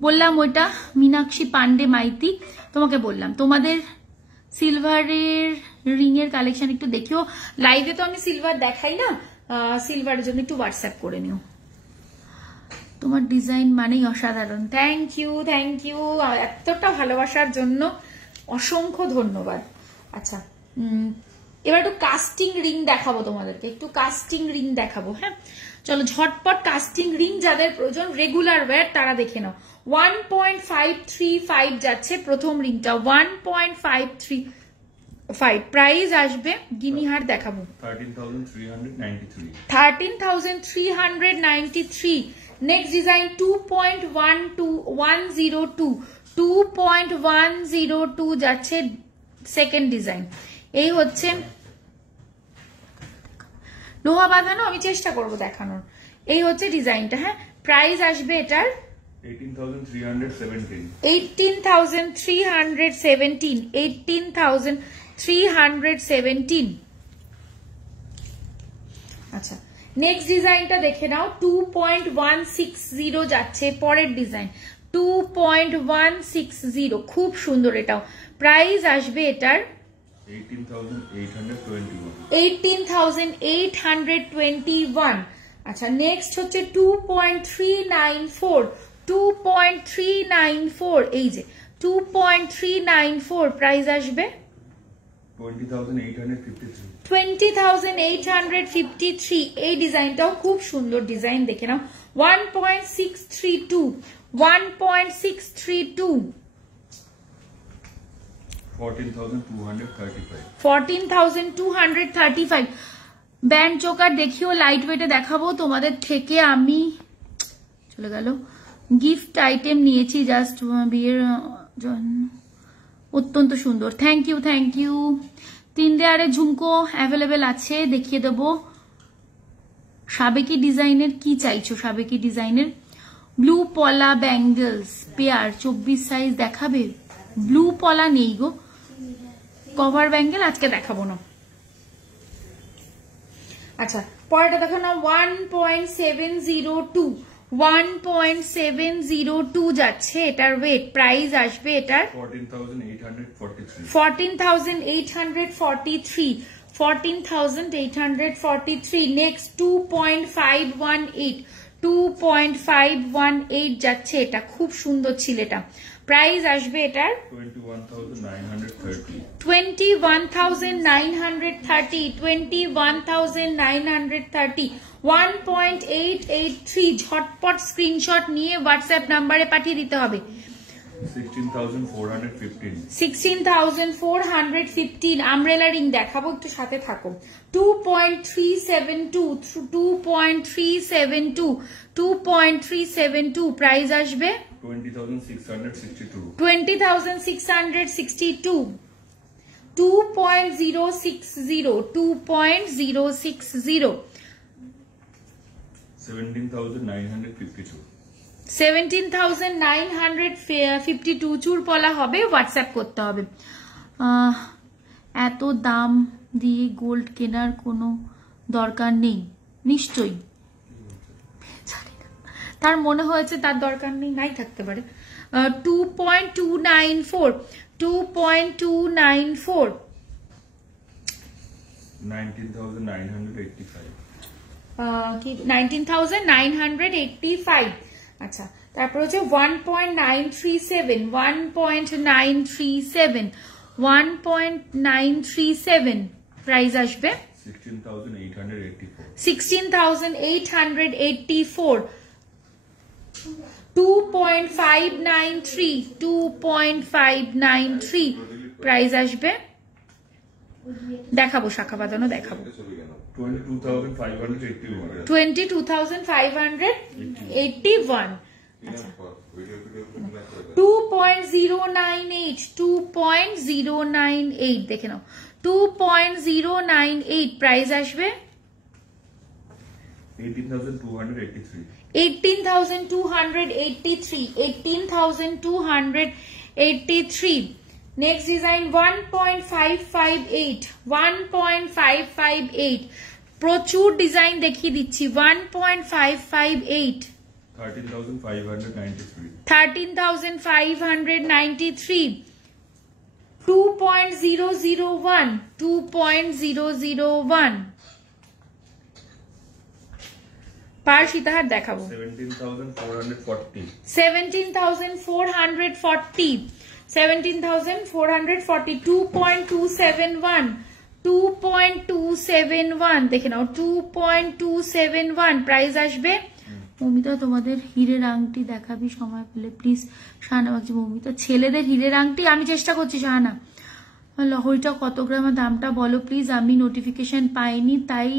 বললাম ওইটা মীনাক্ষী পান্ডে মাইতি, তোমাকে বললাম তোমাদের সিলভারের রিং এর কালেকশন একটু দেখিও। লাইভে তো আমি সিলভার দেখাই না, সিলভারের জন্য একটু হোয়াটসঅ্যাপ করে নিও। তোমার ডিজাইন মানেই অসাধারণ। Thank you, thank you. এতটা ভালোবাসার জন্য অসংখ্য ধন্যবাদ। আচ্ছা, এবার একটু কাস্টিং রিং দেখাবো তোমাদেরকে, একটু কাস্টিং রিং দেখাবো। হ্যাঁ, চলো ঝটপট কাস্টিং রিং যাদের প্রয়োজন রেগুলার ওয়্যার তারা দেখে নাও। 1.535 যাচ্ছে প্রথম রিংটা, 1.535। প্রাইস আসবে, গিনিহার দেখাবো, 13,393। নেক্সট ডিজাইন 2.102 যাচ্ছে সেকেন্ড ডিজাইন। এই হচ্ছে লোহা বাঁধানো, আমি চেষ্টা করব দেখানোর। এই হচ্ছে ডিজাইনটা। হ্যাঁ, প্রাইস আসবে এটার 18,317 18,317। আচ্ছা, নেক্সট ডিজাইনটা দেখে নাও। 2.160 যাচ্ছে পরের ডিজাইন, 2.160। খুব সুন্দর এটাও। প্রাইস আসবে এটার 18,821। আচ্ছা, নেক্সট হচ্ছে 2.394। এই যে 2.394। প্রাইস আসবে 20,853। এই ডিজাইনটাও খুব সুন্দর ডিজাইন, দেখে নাও। 1.632 14,235। ব্যান্ড চোকার দেখিও, লাইট ওয়েটে দেখাবো তোমাদের থেকে। আমি চলে গেল, গিফট আইটেম নিয়েছি জাস্ট বিয়ের জন্য, অত্যন্ত সুন্দর। Thank you, thank you. 3 লেয়ারের ঝুমকো অ্যাভেলেবেল আছে, দেখিয়ে দেবো। সাবেকি ডিজাইনের কি চাইছো? সাবেকি ডিজাইনের ব্লু পলা ব্যাঙ্গেলস পেয়ার 24 সাইজ দেখাবে? ব্লু পলা নেই গো, কভার ব্যাঙ্গেল আজকে দেখাবো না। আচ্ছা, পরেরটা দেখো না। 1.702 যাচ্ছে এটার ওয়েট। প্রাইস আসবে এটার 14,843। নেক্সট 2.518 যাচ্ছে। এটা খুব সুন্দর ছিল এটা। প্রাইস আসবে এটার 21,930। 1.883। ঝটপট স্ক্রিনশট নিয়ে হোয়াটসঅ্যাপ নাম্বারে পাঠিয়ে দিতে হবে। 16,415। আমব্রেলা রিং দেখাবো, একটু সাথে থাকো। 2.372। প্রাইস আসবে 20,662। 2.060 2.060 17,952 17,952 চুর পলা হবে, হোয়াটসঅ্যাপ করতে হবে। এত দাম দিয়ে গোল্ড কেনার কোনো দরকার নেই নিশ্চয়ই, তার মনে হয়েছে তার দরকার নেই, নাই থাকতে পারে। 2.294 2.294 19,985 কি 19,985। আচ্ছা, তারপর হচ্ছে 1.937 1.937 1.937 প্রাইস আসবে 16,884 16,884। 2.593 2.593 প্রাইস আসবে, দেখাবো শাখা বাঁধানো দেখাবো। 22,581 22,581। আচ্ছা, 2.098 2.098 দেখে নাও, 2.098 প্রাইস আসবে 18,283 18,283 18,283। নেক্সট ডিজাইন 1.558 1.558 প্রচুর ডিজাইন দেখিয়ে দিচ্ছি। 1.558 13,593 13,593। 2.001 2.001 পার সীতাহার দেখাবো। 17,440 17,440 17,440। 2.271 2.271 দেখে নাও, 2.271 প্রাইস আসবে। মমিতা তোমাদের হীরের আংটি দেখাবি সময় পেলে প্লিজ। শাহানা বাগচি, মমিতা ছেলেদের হীরের আংটি আমি চেষ্টা করছি। শাহানা, লহরিটা কত গ্রাম, দামটা বলো প্লিজ। আমি নোটিফিকেশন পাইনি তাই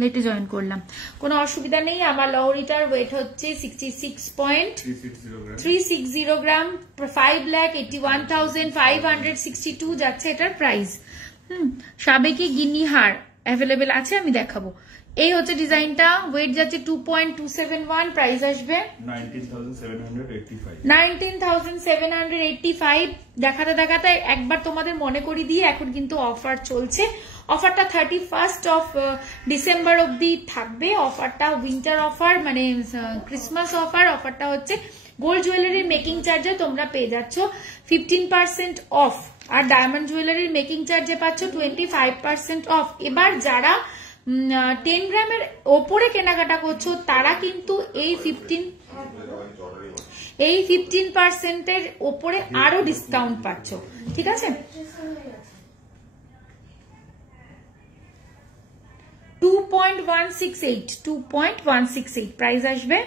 লেটে জয়েন করলাম, কোনো অসুবিধা নেই। আমার লহরিটার ওয়েট হচ্ছে 66.360 গ্রাম। 5,81,562 যাচ্ছে এটার প্রাইস। সাবেকি গিনিহার অ্যাভেলেবেল আছে, আমি দেখাবো। এই হচ্ছে ডিজাইনটা, ওয়েট যাচ্ছে 2.271, প্রাইস আসবে 19,785 19,785। দেখাতে দেখাতে একবার তোমাদের মনে করি দিয়ে, এখন কিন্তু অফার চলছে। অফারটা 31st অফ ডিসেম্বর অব্দি থাকবে। অফারটা উইন্টার অফার, মানে ক্রিসমাস অফার। অফারটা হচ্ছে গোল্ড জুয়েলারির মেকিং চার্জে তোমরা পেয়ে যাচ্ছ 15% অফ, আর ডায়মন্ড জুয়েলারির মেকিং চার্জে পাচ্ছ 25% অফ। এবার যারা 10 গ্রামের ওপরে কেনাকাটা করছো তারা কিন্তু এই 15% ওপরে আরো ডিসকাউন্ট পাচ্ছ, ঠিক আছে। 2.168 প্রাইস আসবে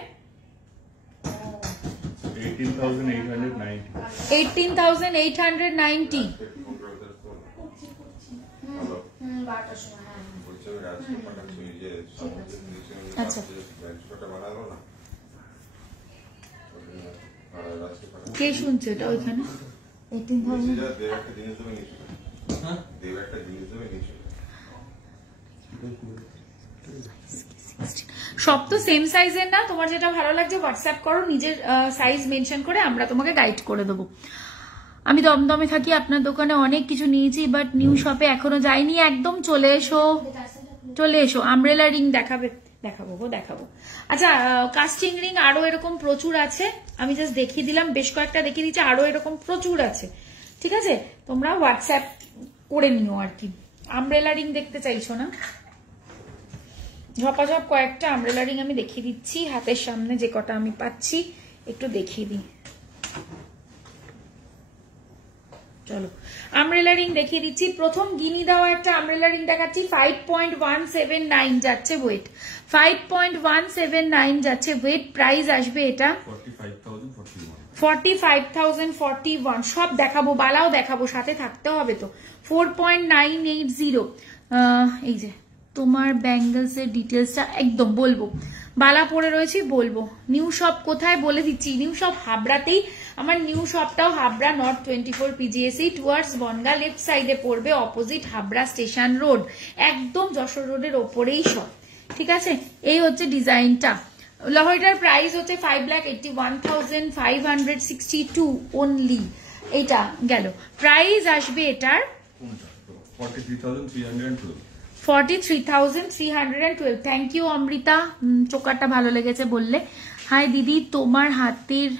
18,890। আচ্ছা, কে শুনছে এটা ওইখানে? 18,000 সব তো সেম সাইজের না, তোমার যেটা ভালো লাগছে হোয়াটসঅ্যাপ করো, নিজের সাইজ মেনশন করে আমরা তোমাকে গাইড করে দেবো। আমি দমদমে থাকি, আপনার দোকানে অনেক কিছু নিয়েছি বাট নিউ শপে এখনো যাইনি। একদম চলে এসো চলে এসো। আমব্রেলা রিং দেখাবো। আচ্ছা, কাস্টিং রিং আরো এরকম প্রচুর আছে, আমি জাস্ট দেখিয়ে দিলাম, বেশ কয়েকটা দেখিয়ে দিচ্ছি, আরো এরকম প্রচুর আছে, ঠিক আছে। তোমরা হোয়াটসঅ্যাপ করে নিও আর কি। আমব্রেলা রিং দেখতে চাইছো না? ঝপাঝপ কয়েকটা আমব্রেলা রিং আমি দেখিয়ে দিচ্ছি, হাতের সামনে যে কটা আমি পাচ্ছি একটু দেখিয়ে দিই। চলো আমব্রেলা রিং দেখিয়ে দিচ্ছি। প্রথম গিনি দেওয়া একটা আমব্রেলা রিং দেখাচ্ছি, 5.179 যাচ্ছে ওয়েট, 5.179 যাচ্ছে ওয়েট। প্রাইস আসবে এটা 45,041। সব দেখাবো, বালাও দেখাবো, সাথে থাকতে হবে তো। 4.980। এই যে তোমার ব্যাঙ্গলস এর ডিটেলসটা একদম বলবো, বালা পরে রয়েছি বলবো। নিউ শপ কোথায় বলে দিচ্ছি, নিউ শপ হাবড়াতেই। আমার নিউ শপটাও Habra north 24 PGSE towards Bongaon, left সাইডে পড়বে, অপোজিট হাবড়া স্টেশন রোড, একদম যশোর রোডের ওপরেই শপ। ঠিক আছে, এই হচ্ছে ডিজাইনটা। লহরিটার প্রাইস হচ্ছে 5,81,562 অনলি। এটা গেল। প্রাইস আসবে এটার 43,312। থ্যাংক ইউ অমৃতা, চোকারটা ভালো লেগেছে বললে। হাই দিদি, তোমার হাতের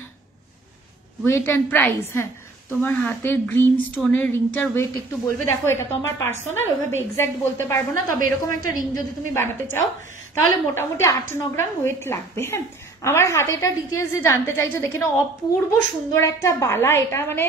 ওয়েট অ্যান্ড প্রাইস। হ্যাঁ, তোমার হাতের গ্রিন স্টোনের রিংটার ওয়েট একটু বলবে। দেখো, এটা তো আমার পার্সোনাল, ওইভাবে এক্সাক্ট বলতে পারবো না, তবে এরকম একটা রিং যদি তুমি বানাতে চাও তাহলে মোটামুটি 8-9 গ্রাম ওয়েট লাগবে। হ্যাঁ, আমার হাতেটা ডিটেলস যে জানতে চাইছো দেখে না, অপূর্ব সুন্দর একটা বালা। এটা মানে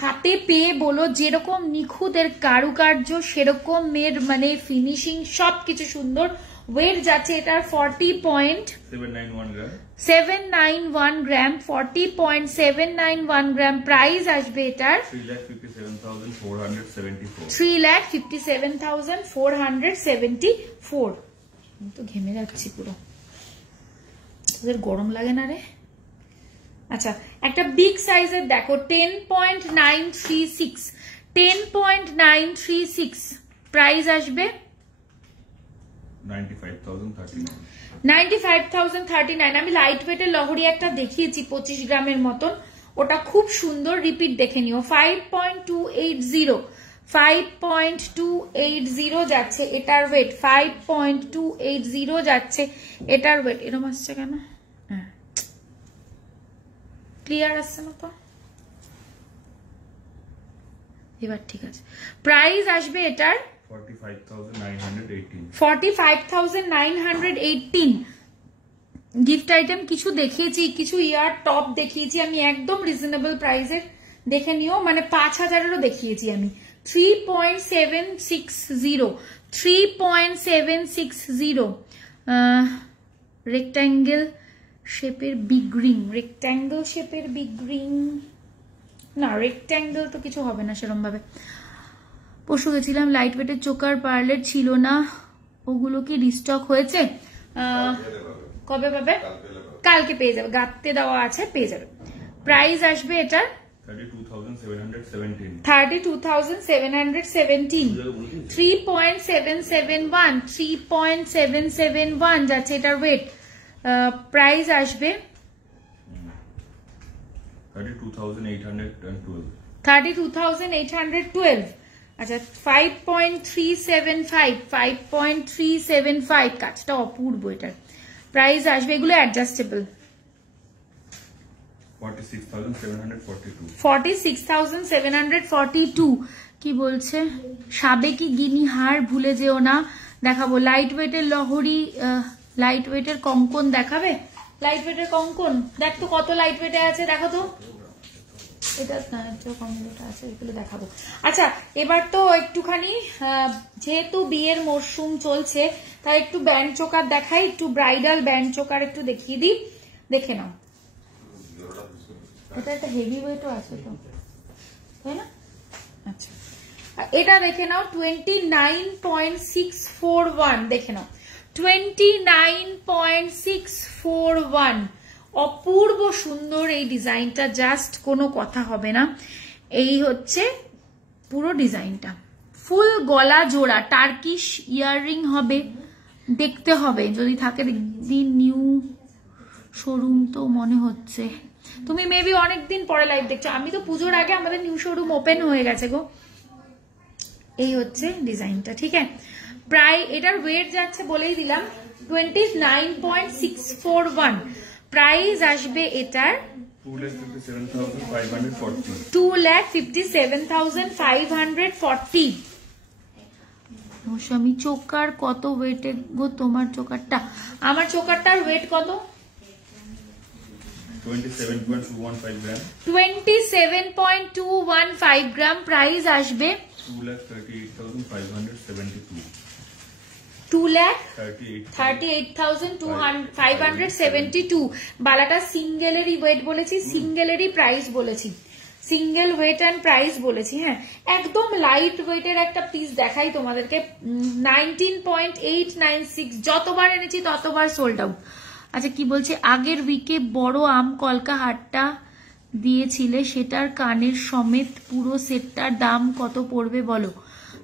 হাতে পেয়ে বলো, যেরকম নিখুঁতের কারুকার্য সেরকম এর মানে ফিনিশিং সবকিছু সুন্দর। ওয়েট যাচ্ছে এটার 40.791 গ্রাম, 40.791 গ্রাম। প্রাইস আসবে এটার 3,57,474। তো ঘেমে যাচ্ছি পুরো, তোদের গরম লাগে না রে? আচ্ছা, একটা বিগ সাইজের দেখো, 10.936। প্রাইস আসবে 95,039। আমি লাইট ওয়েটের লহরি একটা দেখিয়েছি 25 গ্রামের মতন, ওটা খুব সুন্দর, রিপিট দেখে নিও। 5.280 যাচ্ছে এটার ওয়েট, 5.280 যাচ্ছে এটার ওয়েট। এরকম আসছে কেন? হ্যাঁ, ক্লিয়ার আসছে না তো? এবার ঠিক আছে। প্রাইস আসবে এটার 45,918। গিফট আইটেম কিছু দেখিয়েছি, কিছু ইয়ার টপ দেখিয়েছি আমি একদম রিজনেবল প্রাইসের, দেখে নিও। মানে 5,000-এরও দেখিয়েছি আমি। 3.760 রেক্ট্যাঙ্গেল শেপের বিগ রিং। রেক্ট্যাঙ্গেল শেপের বিগ রিং না, রেক্ট্যাঙ্গেল তো কিছু হবে না সেরকম ভাবে। পরশু গেছিলাম, লাইট ওয়েটের চোকার পার্লের ছিল না, ওগুলো কি রিস্টক হয়েছে? কবে পাবে? কালকে পেয়ে যাবে, গাঁথতে দেওয়া আছে, পেয়ে যাবে। প্রাইস আসবে এটার 32,717। 3.771 যাচ্ছে এটার ওয়েট। প্রাইস আসবে 32,812। আচ্ছা, 5.375 কাজটা অপূর্ব। এটার প্রাইস আসবে, এগুলো অ্যাডজাস্টেবল, 46,742। কি বলছে? সাবেকি গিনি হার ভুলে যেও না। দেখাবো লাইট ওয়েটের লহরি, লাইট ওয়েটের কঙ্কন দেখাবে? লাইট ওয়েটের কঙ্কন দেখ তো কত লাইট ওয়েটে আছে, দেখো তো। এটা আছে, এগুলো দেখাবো। আচ্ছা, এবার তো একটুখানি যেহেতু বিয়ের মরশুম চলছে, তাই একটু ব্যান্ড চোকার দেখাই, একটু ব্রাইডাল ব্যান্ড চোকার একটু দেখিয়ে দিই, দেখে নাও। এটা একটা হেভি ওয়েটও আছে তো, তাই না? আচ্ছা, এটা দেখে নাও, 29.641। দেখে নাও, 29.641। অপূর্ব সুন্দর এই ডিজাইনটা, জাস্ট কোনো কথা হবে না। এই হচ্ছে পুরো ডিজাইনটা, ফুল গলা জোড়া, টার্কিশ ইয়াররিং হবে, দেখতে হবে যদি থাকে। নিউ শোরুম তো মনে হচ্ছে, তুমি মেবি অনেকদিন পরে লাইভ দেখছো, আমি তো পুজোর আগে আমাদের নিউ শোরুম ওপেন হয়ে গেছে গো। এই হচ্ছে ডিজাইনটা, ঠিক আছে। প্রায় এটার ওয়েট যাচ্ছে বলেই দিলাম 29.641। প্রাইস আসবে এটার 2,57,540। আমি চোকার কত ওয়েটে গো তোমার চোকারটা? আমার চোকারটার ওয়েট কত? 27.215 গ্রাম। প্রাইস আসবে 2,38,572। বালাটা সিঙ্গেলেরই ওয়েট বলেছি, সিঙ্গেলেরই প্রাইস বলেছি, সিঙ্গেল ওয়েট অ্যান্ড প্রাইস বলেছি। হ্যাঁ, একদম লাইট ওয়েটের একটা পিস দেখাই তোমাদেরকে, 19.896। যতবার এনেছি ততবার সোল্ড আউট। আচ্ছা, কি বলছে? আগের উইকে বড় আম কলকা হাটটা দিয়েছিলে সেটার কানের সমেত পুরো সেটটার দাম কত পড়বে বলো?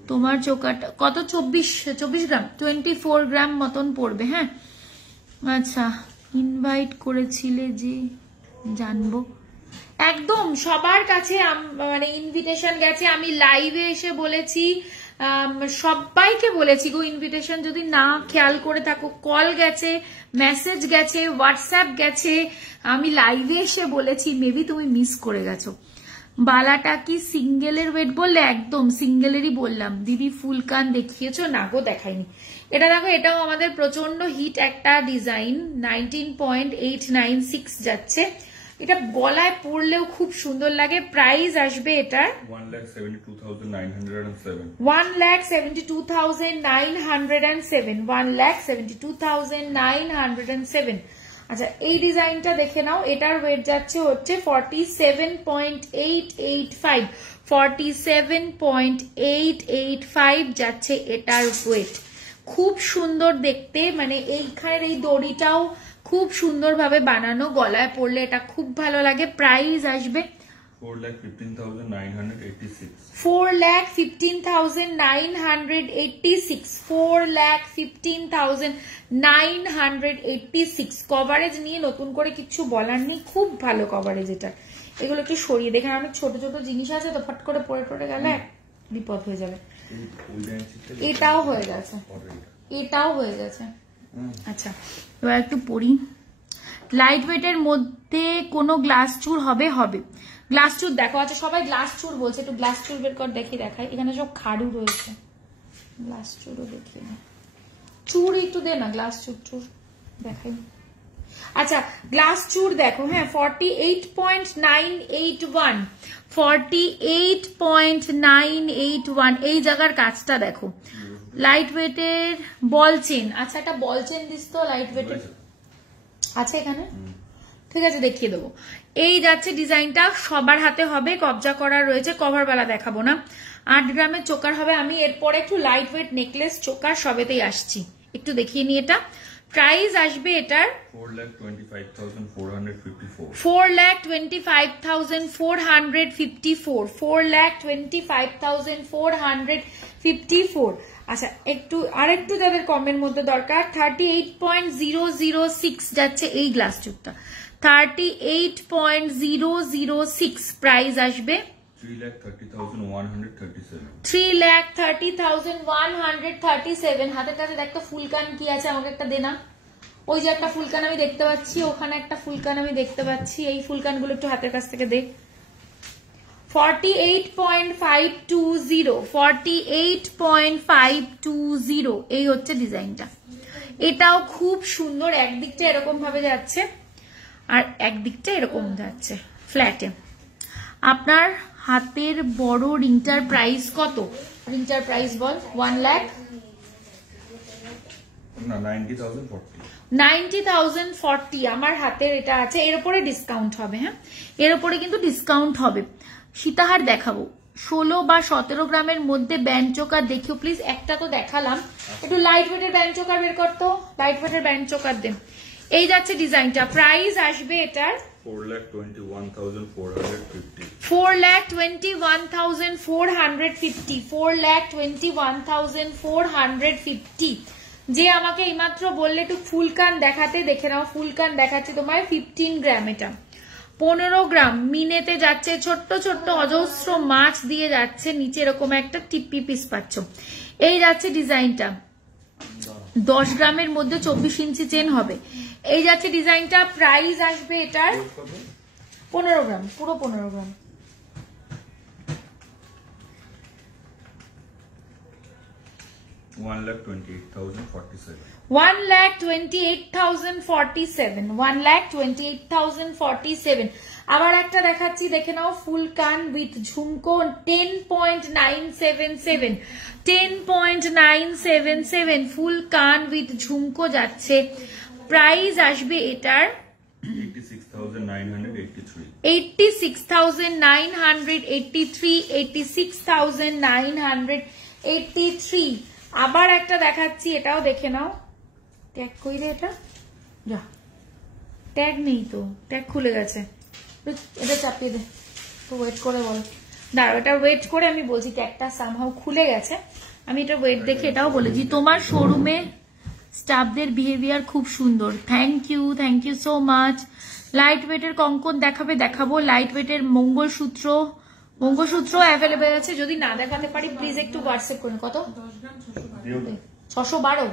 তোমার চোকাটা কত? 24 গ্রাম, 24 গ্রাম মতন পড়বে। হ্যাঁ আচ্ছা, ইনভাইট করেছিলে যে, জানবো একদম সবার কাছে মানে ইনভিটেশন গেছে, আমি লাইভে এসে বলেছি, সবাইকে বলেছি গো ইনভিটেশন, যদি না খেয়াল করে থাকো, কল গেছে, মেসেজ গেছে, হোয়াটসঅ্যাপ গেছে, আমি লাইভে এসে বলেছি, মেবি তুমি মিস করে গেছো। বালাটা কি সিঙ্গেলের ওয়েট বললে? একদম সিঙ্গেলেরই বললাম। দিদি ফুল কান দেখিয়েছো? না গো দেখাইনি। এটা দেখো, এটাও আমাদের প্রচন্ড হিট একটা ডিজাইন, 19.896 যাচ্ছে। এটা গলায় পরলেও খুব সুন্দর লাগে। প্রাইস আসবে এটা 1,72,907। 1,72,907, 1,72,907। আচ্ছা, এই ডিজাইনটা দেখে নাও। এটার ওয়েট যাচ্ছে হচ্ছে 47.885, 47.885 যাচ্ছে এটার ওয়েট। খুব সুন্দর দেখতে, মানে এইখানের এই দড়িটাও খুব সুন্দরভাবে বানানো, গলায় পরলে এটা খুব ভালো লাগে। প্রাইস আসবে 4,15,986। 4,15,986, 4,15,986। কভারেজ নিয়ে নতুন করে কিছু বলার নেই, খুব ভালো কভারেজ এটা। এগুলো একটু সরিয়ে দেখেন, অনেক ছোট ছোট জিনিস আছে তো, ফট করে পড়ে গেলে বিপদ হয়ে যাবে। এটাও হয়ে গেছে, এটাও হয়ে গেছে। আচ্ছা, এবার একটু পড়ি। লাইট ওয়েটের মধ্যে কোনো গ্লাস চুর হবে? হবে গ্লাস চুর। দেখো, আচ্ছা সবাই গ্লাস চুর বলছে, একটু গ্লাস চুর বের কর দেখি, দেখাই। এখানে সব খাড়ু রয়েছে, গ্লাস চুরও দেখি না। চুর একটু দে না, গ্লাস চুর চুর দেখাই। আচ্ছা গ্লাস চুর দেখো, হ্যাঁ 48.981, 48.981 এই জায়গার কাজটা দেখো। লাইট ওয়েটের বল চেন। আচ্ছা একটা বল চেন দিস তো লাইট ওয়েটের, আছে এখানে? ঠিক আছে, দেখিয়ে দেবো। এই যাচ্ছে ডিজাইনটা, সবার হাতে হবে, কবজা করা রয়েছে, কভার বেলা দেখাবো না। 8 গ্রামের চোকার হবে। আমি এরপরে একটু লাইট ওয়েট নেকলেস চোকার সবেতেই আসছি, একটু দেখিয়ে নি এটা। প্রাইস আসবে এটার 4,25,454। 4,25,454, 4,25,454। আচ্ছা একটু আরেকটু যাদের কমের মধ্যে দরকার, 38.006 যাচ্ছে এই গ্লাস চুপটা, 38.006। প্রাইস আসবে 3,30,137। 3,30,137। হাতের কাছে দেখতো ফুলকান কি আছে, আমাকে একটা দে না। ওই যে একটা ফুলকান আমি দেখতে পাচ্ছি, ওখানে একটা ফুলকান আমি দেখতে পাচ্ছি, এই ফুলকান গুলো একটু হাতের কাছ থেকে দে। 48.520, 48.520 এই হচ্ছে ডিজাইনটা। এটাও খুব সুন্দর, একদিকটা এরকম ভাবে যাচ্ছে আর একদিকটা এরকম যাচ্ছে ফ্ল্যাটে। আপনার হাতের বড় রিংটার প্রাইস কত? রিংটার প্রাইস বল। 1 লাখ না 90,040। 90,040 আমার হাতের এটা আছে। এর উপরে ডিসকাউন্ট হবে। হ্যাঁ, এর উপরে কিন্তু ডিসকাউন্ট হবে। সীতাহার দেখাবো 16 বা 17 গ্রামের মধ্যে ব্যান্ড চোকার দেখিও প্লিজ। একটা তো দেখালাম, একটু লাইট ওয়েটের ব্যান্ড চোকার বের করতো, লাইট ওয়েটের ব্যান্ড চোকার দেন। এই যাচ্ছে ডিজাইনটা। প্রাইস আসবে এটার 4,21,450। 4,21,450, 4,21,450। যে আমাকে এইমাত্র বললে একটু ফুলকান দেখাতে, দেখে নাও ফুলকান দেখাচ্ছে তোমার 15 গ্রাম। এটা 15 গ্রাম মিনেতে যাচ্ছে, ছোট্ট ছোট্ট অজস্র মাছ দিয়ে যাচ্ছে, নিচে এরকম একটা টিপ্পি পিস পাচ্ছ। এই যাচ্ছে ডিজাইনটা, 10 গ্রামের মধ্যে 24 ইঞ্চি চেন হবে। এই যাচ্ছে ডিজাইনটা। প্রাইস আসবে এটার 15 গ্রাম, পুরো 15 গ্রাম। 1,28,047। 1,28,047, 1,28,047। আবার একটা দেখাচ্ছি, দেখে নাও ফুল কান উইথ ঝুমকো 10.977, 10.977 ফুল কান উইথ ঝুমকো যাচ্ছে। প্রাইস আসবে এটার 86,983। 86,983, 86,983। আবার একটা দেখাচ্ছি, এটাও দেখে নাও। ট্যাগ কইরে, এটা যা ট্যাগ নেই তো, ট্যাগ খুলে গেছে। এটা চাপিয়ে দে, তো ওয়েট করে বল। দাঁড়াও, এটা ওয়েট করে আমি বলছি, ট্যাগটা সামহাউ খুলে গেছে, আমি এটা ওয়েট দেখে এটাও বলেছি। তোমার শোরুমে স্টাফদের বিহেভিয়ার খুব সুন্দর, thank you so much. Light ওয়েটের কঙ্কন দেখাবো। লাইট ওয়েটের মঙ্গলসূত্র অ্যাভেলেবেল আছে, যদি না দেখাতে পারি প্লিজ একটু হোয়াটসঅ্যাপ করুন। কত? 612।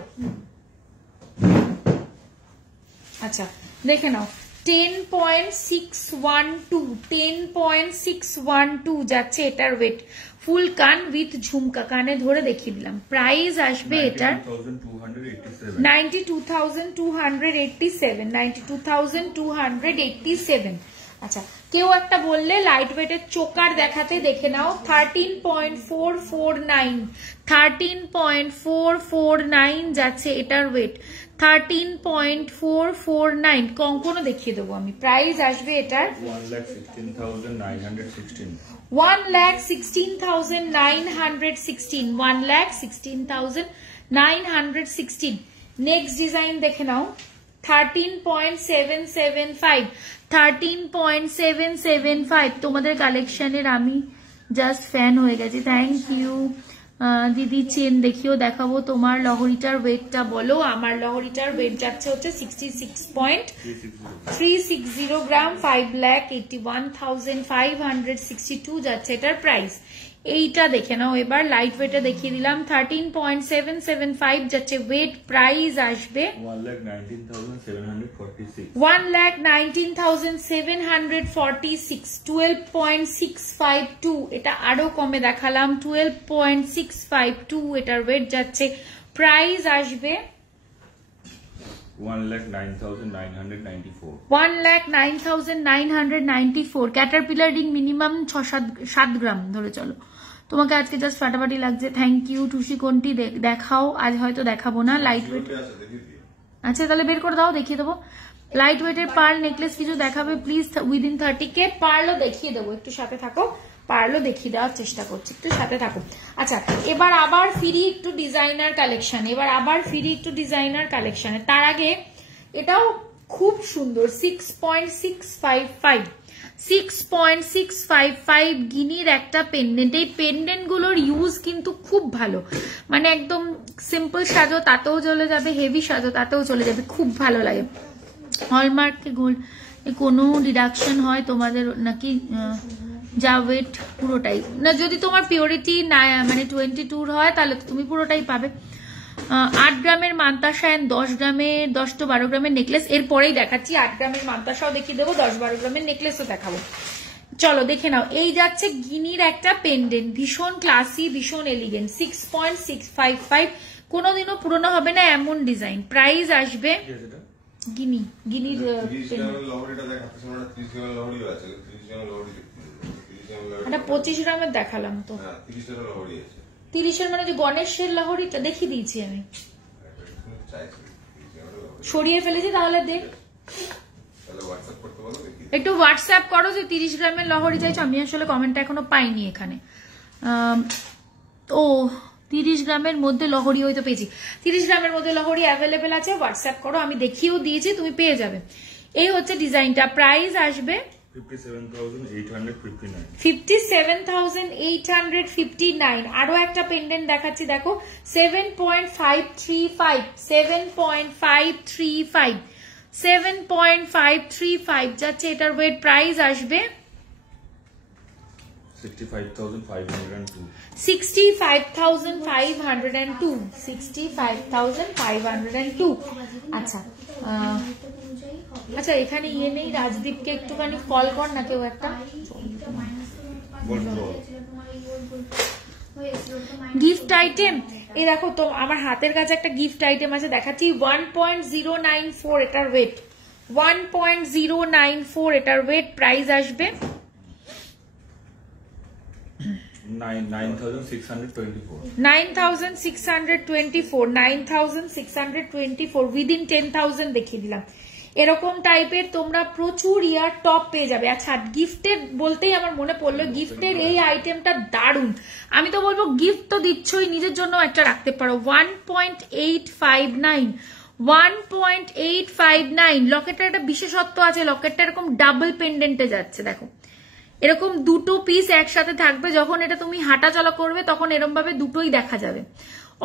আচ্ছা দেখে নাও, 10.612 যাচ্ছে এটার ওয়েট। ফুল কান উইথ ঝুমকা, কানে ধরে দেখিয়ে দিলাম। প্রাইস আসবে এটার 92,287। আচ্ছা, কেউ একটা বললে লাইট ওয়েটের চোকার দেখাতে, দেখে নাও 13.449 যাচ্ছে এটার ওয়েট, 13.449। কঙ্কনও দেখিয়ে দেবো আমি। প্রাইস আসবে এটার 1,16,916। 1,16,916। নেক্সট ডিজাইন দেখে নাও, 13.775। তোমাদের কালেকশনের আমি জাস্ট ফ্যান হয়ে গেছি, থ্যাংক ইউ দিদি। চেন দেখাবো। তোমার লহরিটার ওয়েটটা বলো। আমার লহরিটার ওয়েট যাচ্ছে হচ্ছে 66.360 গ্রাম, 5,81,562 যাচ্ছে এটার প্রাইস। এইটা দেখে নাও এবার, লাইট ওয়েটে দেখিয়ে দিলাম, 13.775 যাচ্ছে ওয়েট। প্রাইস আসবে 1,19,746। 12.652, এটা আরো কমে দেখালাম, 12.652 এটার ওয়েট যাচ্ছে। প্রাইস আসবে 1,09,994। ক্যাটারপিলার রিং মিনিমাম 6-7 গ্রাম ধরে চলো। তোমাকে আজকে জাস্ট ফাটাফাটি লাগছে, থ্যাংক ইউ। টুসি কোনটি দেখাও, আজ হয়তো দেখাবো না। লাইট ওয়েট, আচ্ছা তাহলে বের করে দাও, দেখিয়ে দেবো। লাইট ওয়েটের পার্ল নেকলেস কিছু দেখাবে প্লিজ, উইদিন 30K। পার্লও দেখিয়ে দেবো, একটু সাথে থাকো। পার্লও দেখিয়ে দেওয়ার চেষ্টা করছি, একটু সাথে থাকো। আচ্ছা, এবার আবার ফিরি একটু ডিজাইনার কালেকশনে। তার আগে এটাও খুব সুন্দর, 6.655 গিনির একটা পেন্ডেন্ট। এই পেন্ডেন্ট গুলোর ইউজ কিন্তু খুব ভালো, মানে একদম সিম্পল সাজো তাতেও চলে যাবে, হেভি সাজো তাতেও চলে যাবে, খুব ভালো লাগে। হলমার্ক গোল্ড, কোনো ডিডাকশন হয় তোমাদের নাকি? যা ওয়েট পুরোটাই না, যদি তোমার পিওরিটি না মানে 22 হয় তাহলে তো তুমি পুরোটাই পাবে। 8 গ্রামের মান্তাসা, 10 গ্রামের 10-12 গ্রামের নেকলেস এরপরেই দেখাচ্ছি। 8 গ্রামের মান্তাসাও দেখিয়ে দেবো, 10-12 গ্রামের নেকলেসও দেখাবো। চলো দেখে নাও, এই যাচ্ছে গিনির একটা পেন্ডেন্ট, ভীষণ ক্লাসি, ভীষণ এলিগেন্ট, 6.655। কোনোদিনও পুরনো হবে না এমন ডিজাইন। প্রাইস আসবে গিনির এটা 25 গ্রামের দেখালাম তো, 30-এর মানে যে গণেশের লহরিটা দেখিয়ে দিয়েছি আমি, সরিয়ে ফেলেছি। তাহলে দেখ একটু হোয়াটসঅ্যাপ করো যে 30 গ্রামের লহরি চাইছো। আমি আসলে কমেন্টটা এখনো পাইনি এখানে। ও 30 গ্রামের মধ্যে লহরি হয়তো পেয়েছি, 30 গ্রামের মধ্যে লহরি অ্যাভেলেবেল আছে, হোয়াটসঅ্যাপ করো, আমি দেখিয়েও দিয়েছি, তুমি পেয়ে যাবে। এই হচ্ছে ডিজাইনটা। প্রাইস আসবে 57,859। আরো একটা পেন্ডেন্ট দেখাচ্ছি, দেখো 7.535 যাচ্ছে এটার ওয়েট। প্রাইস আসবে 65,502। আচ্ছা আচ্ছা, এখানে ইয়ে নেই, রাজদীপকে একটুখানি কল কর না কেউ একটা। গিফট আইটেম, এই দেখো তো আমার হাতের কাছে একটা গিফট আইটেম আছে, দেখাচ্ছি। 1.094 এটার ওয়েট, 1.094 এটার ওয়েট। প্রাইস আসবে 9,624 উইদিন 10,000 দেখিয়ে দিলাম। এরকম টাইপের তোমরা প্রচুর ইয়ার টপ পেয়ে যাবে। আচ্ছা, গিফটের বলতেই আমার মনে পড়লো, গিফটের এই আইটেমটা দারুণ। আমি তো বলবো গিফট তো দিচ্ছই, নিজের জন্য একটা রাখতে পারো। 1.859 1.859। লকেটটার একটা বিশেষত্ব আছে, লকেটটা এরকম ডাবল পেন্ডেন্টে যাচ্ছে, দেখো এরকম দুটো পিস একসাথে থাকবে, যখন এটা তুমি হাঁটাচলা করবে তখন এরকম ভাবে দুটোই দেখা যাবে।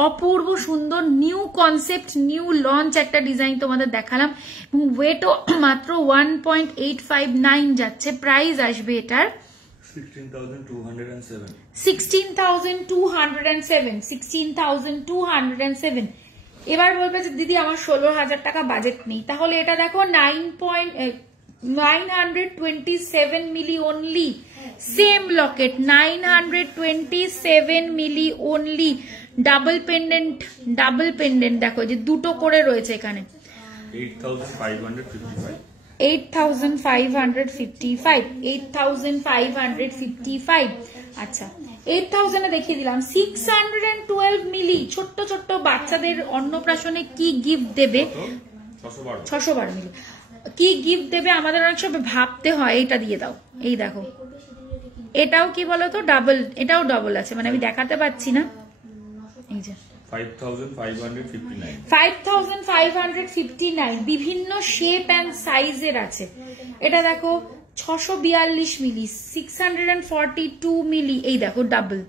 অপূর্ব সুন্দর নিউ কনসেপ্ট, নিউ লঞ্চ একটা ডিজাইন তোমাদের দেখালাম, এবং ওয়েটও মাত্র 1.859 যাচ্ছে। প্রাইস আসবে এটার 16,207। এবার বলবে যে দিদি আমার 16,000 টাকা বাজেট নেই, তাহলে এটা দেখো 927 মিলি অনলি, সেম লকেট 927 মিলি অনলি, ডাবল পেন্ডেন্ট দেখো যে দুটো করে রয়েছে এখানে। 8,555। আচ্ছা 8,000 এ দেখিয়ে দিলাম। 612 মিলি, ছোট্ট ছোট্ট বাচ্চাদের অন্নপ্রাশনে কি গিফট দেবে, 612 মিলি কি গিফট দেবে আমাদের অনেক সময় ভাবতে হয়, এটা দিয়ে দাও। এই দেখো এটাও কি বলতো ডাবল, এটাও ডাবল আছে, মানে আমি দেখাতে পাচ্ছি না। এই যে 5,559 বিভিন্ন শেপ অ্যান্ড সাইজের আছে। এটা দেখো 642 মিলি, 642 মিলি, এই দেখো ডাবল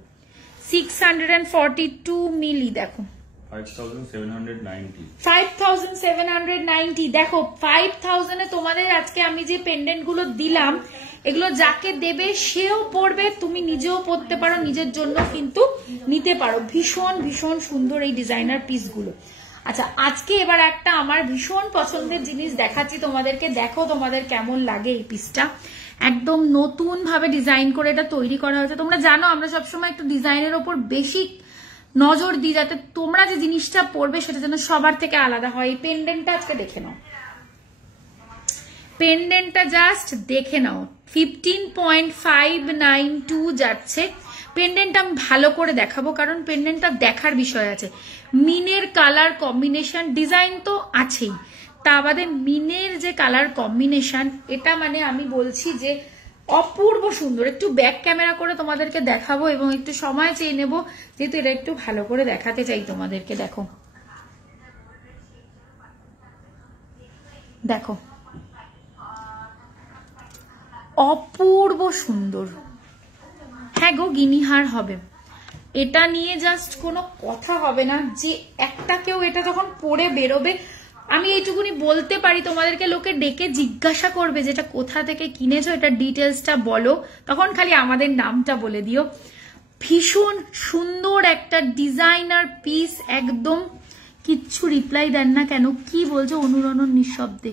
642 মিলি, দেখো 5,790। দেখো 5,000 এ তোমাদের আজকে আমি যে পেন্ডেন্ট গুলো দিলাম, এগুলো যাকে দেবে সেও পরবে, তুমি নিজেও পরতে পারো, নিজের জন্য কিন্তু নিতে পারো। ভীষণ ভীষণ সুন্দর এই ডিজাইনার পিস গুলো। আচ্ছা আজকে এবার একটা আমার ভীষণ পছন্দের জিনিস দেখাচ্ছি তোমাদেরকে, দেখো তোমাদের কেমন লাগে এই পিসটা। একদম নতুন ভাবে ডিজাইন করে এটা তৈরি করা হয়েছে। তোমরা জানো আমরা সবসময় একটু ডিজাইনের ওপর বেশি নজর দিই, যাতে তোমরা যে জিনিসটা পরবে সেটা যেন সবার থেকে আলাদা হয়। এই পেন্ডেন্টটা আজকে দেখে নাও, পেন্ডেন্টটা জাস্ট দেখে নাও, 15.592 যাচ্ছে। পেন্ডেন্টটা আমি ভালো করে দেখাবো, কারণ পেন্ডেন্টটা দেখার বিষয় আছে। মিনের কালার কম্বিনেশন, ডিজাইন তো আছেই, তা বাদে মিনের যে কালার কম্বিনেশন, এটা মানে আমি বলছি যে অপূর্ব সুন্দর। একটু ব্যাক ক্যামেরা করে তোমাদেরকে দেখাবো এবং একটু সময় চেয়ে নেব, যেহেতু এটা একটু ভালো করে দেখাতে চাই তোমাদেরকে। দেখো দেখো অপূর্ব সুন্দর। হ্যাঁ গো গিনিহার হবে, এটা নিয়ে জাস্ট কোনো কথা হবে না যে একটা কেউ এটা যখন পরে বেরোবে, আমি এইটুকুনি বলতে পারি তোমাদেরকে, লোকে ডেকে জিজ্ঞাসা করবে যে এটা কোথা থেকে কিনেছো, এটা ডিটেলসটা বলো, তখন খালি আমাদের নামটা বলে দিও। ভীষণ সুন্দর একটা ডিজাইনার পিস, একদম কিচ্ছু রিপ্লাই দেন না কেন, কি বলছো অনুরণন নিঃশব্দে,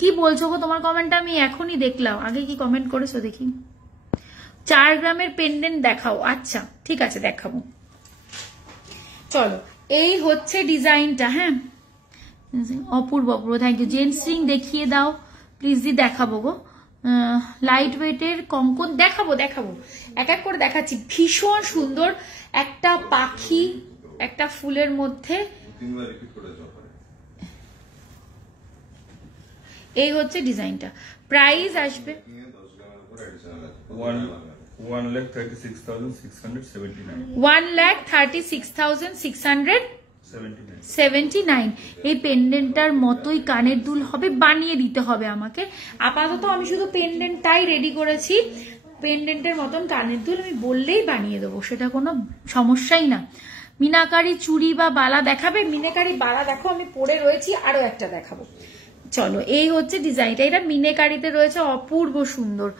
কি বলছো গো? তোমার কমেন্টটা আমি এখনই দেখলাম, আগে কি কমেন্ট করেছো দেখি। 4 গ্রামের পেন্ডেন্ট দেখাও। আচ্ছা ঠিক আছে দেখাবো, চলো। এই হচ্ছে ডিজাইনটা। হ্যাঁ অপূর্ব অপূর্ব, থ্যাংক ইউ। জেন্টস রিং দেখিয়ে দাও প্লিজ দি, দেখাবো গো। লাইট ওয়েটের কঙ্কন দেখাবো, এক এক করে দেখাচ্ছি। ভীষণ সুন্দর একটা পাখি, একটা ফুলের মধ্যে, এই হচ্ছে ডিজাইনটা। প্রাইস আসবে 1,36,679। এই পেন্ডেন্টটার মতোই কানের দুল হবে, বানিয়ে দিতে হবে আমাকে। আপাতত আমি শুধু পেন্ডেন্টটাই রেডি করেছি, পেন্ডেন্টের মতন কানের দুল আমি বললেই বানিয়ে দেবো, সেটা কোনো সমস্যাই না। মিনাকারি চুড়ি বা বালা দেখাবে? মিনাকারি বালা দেখো আমি পরে রয়েছি, আরো একটা দেখাবো। চলো এই হচ্ছে ডিজাইনটা, এটা মিনেকারিতে রয়েছে, অপূর্ব সুন্দর।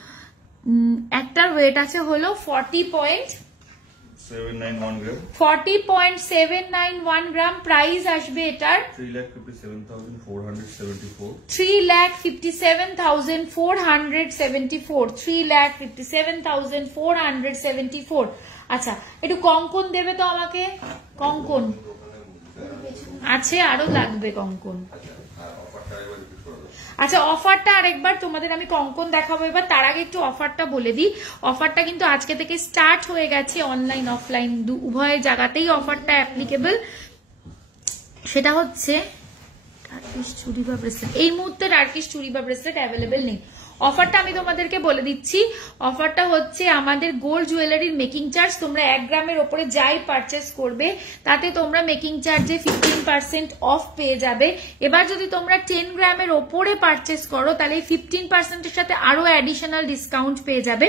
একটার ওয়েট আছে হলো 40.791 গ্রাম। প্রাইস আসবে এটার 3,57,474। আচ্ছা একটু কঙ্কন দেবে তো আমাকে, কঙ্কন আছে, আরো লাগবে কঙ্কন। আচ্ছা অফারটা আরেকবার তোমাদের আমি কঙ্কন দেখাবো এবার, তার আগে একটু অফারটা বলে দিই। অফারটা কিন্তু আজকে থেকে স্টার্ট হয়ে গেছে, অনলাইন অফলাইন উভয় জায়গাতেই অফারটা অ্যাপ্লিকেবল। সেটা হচ্ছে টার্কিশ চুড়ি বা ব্রেসলেট। এই মুহূর্তে টার্কিশ চুড়ি বা ব্রেসলেট অ্যাভেলেবেল নেই, অফারটা আমি তোমাদেরকে বলে দিচ্ছি। অফারটা হচ্ছে আমাদের গোল্ড জুয়েলারির মেকিং চার্জ, তোমরা 1 গ্রামের ওপরে যাই পারচেস করবে তাতে তোমরা মেকিং চার্জে 15% অফ পেয়ে যাবে। এবার যদি তোমরা 10 গ্রামের ওপরে পারচেস করো তাহলে 15% এর সাথে আরো অ্যাডিশনাল ডিসকাউন্ট পেয়ে যাবে।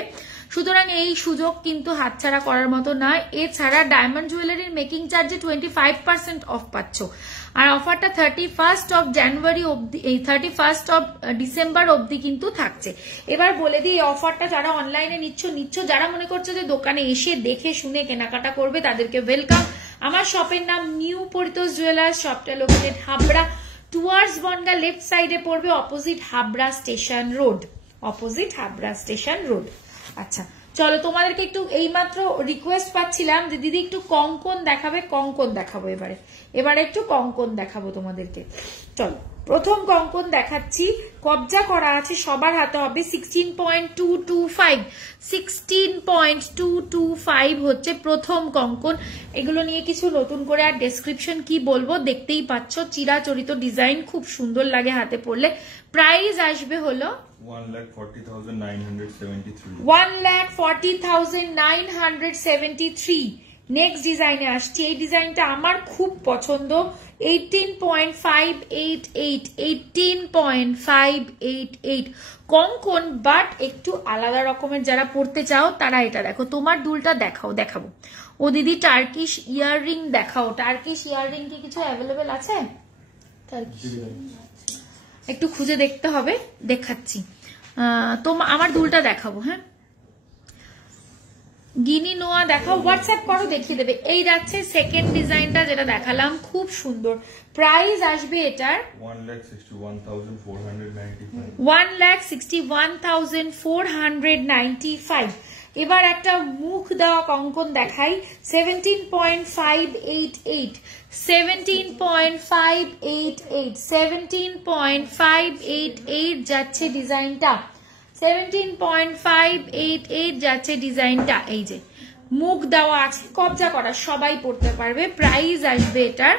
সুতরাং এই সুযোগ কিন্তু হাতছাড়া করার মতো নয়। এছাড়া ডায়মন্ড জুয়েলারির মেকিং চার্জে 25% অফ পাচ্ছ। আর অফারটা 31st অফ জানুয়ারি অবধি, এই 31st অফ ডিসেম্বর অবধি কিন্তু থাকছে। এবার বলে দিই এই অফারটা যারা অনলাইনে নিচ্ছ, যারা মনে করছো যে দোকানে এসে দেখে শুনে কেনাকাটা করবে তাদেরকে ওয়েলকাম। আমার শপের নাম নিউ পরিতোষ জুয়েলার্স, শপটা located Habra towards Bongaon, left সাইডে পড়বে, opposite Habra station road, opposite Habra station road. আচ্ছা চলো, তোমাদেরকে একটু এইমাত্র রিকোয়েস্ট পাচ্ছিলাম যে দিদি একটু কঙ্কন দেখাবে, কঙ্কন দেখাবো এবারে একটু কঙ্কন দেখাবো তোমাদেরকে। চলো প্রথম কঙ্কন দেখাচ্ছি, কবজা করা আছে, সবার হাতে হবে 16.225, 16.225 হচ্ছে প্রথম কঙ্কন। এগুলো নিয়ে কিছু নতুন করে আর ডেসক্রিপশন কি বলবো, দেখতেই পাচ্ছ, চিরাচরিত ডিজাইন, খুব সুন্দর লাগে হাতে পরলে। প্রাইস আসবে হলো 1,40,973. 1,40,973। নেক্সট ডিজাইনে আসছি, এই ডিজাইনটা আমার খুব পছন্দ, 18.588, 18.588 কঙ্কন, বাট একটু আলাদা রকমের। যারা পড়তে চাও তারা এটা দেখো। তোমার দুলটা দেখাবো। ও দিদি টার্কিশ ইয়াররিং দেখাও। টার্কিশ ইয়াররিং কি কিছু অ্যাভেলেবেল আছে? একটু খুঁজে দেখতে হবে, দেখাচ্ছি। আমার দুলটা দেখাবো। হ্যাঁ, গিনি নোয়া দেখাও, হোয়াটসঅ্যাপ করো, দেখিয়ে দেবে। এই যাচ্ছে সেকেন্ড ডিজাইনটা যেটা দেখালাম, খুব সুন্দর। প্রাইস আসবে এটার 1,61,495. 1,61,495। এবার একটা মুখ দেওয়া কঙ্কন দেখাই, 17.588, 17.588, 17.588 যাচ্ছে ডিজাইনটা, 17.588 যাচ্ছে ডিজাইনটা। এই যে মুখ দেওয়া আছে, কবজা করা, সবাই পড়তে পারবে। প্রাইস আসবে এটার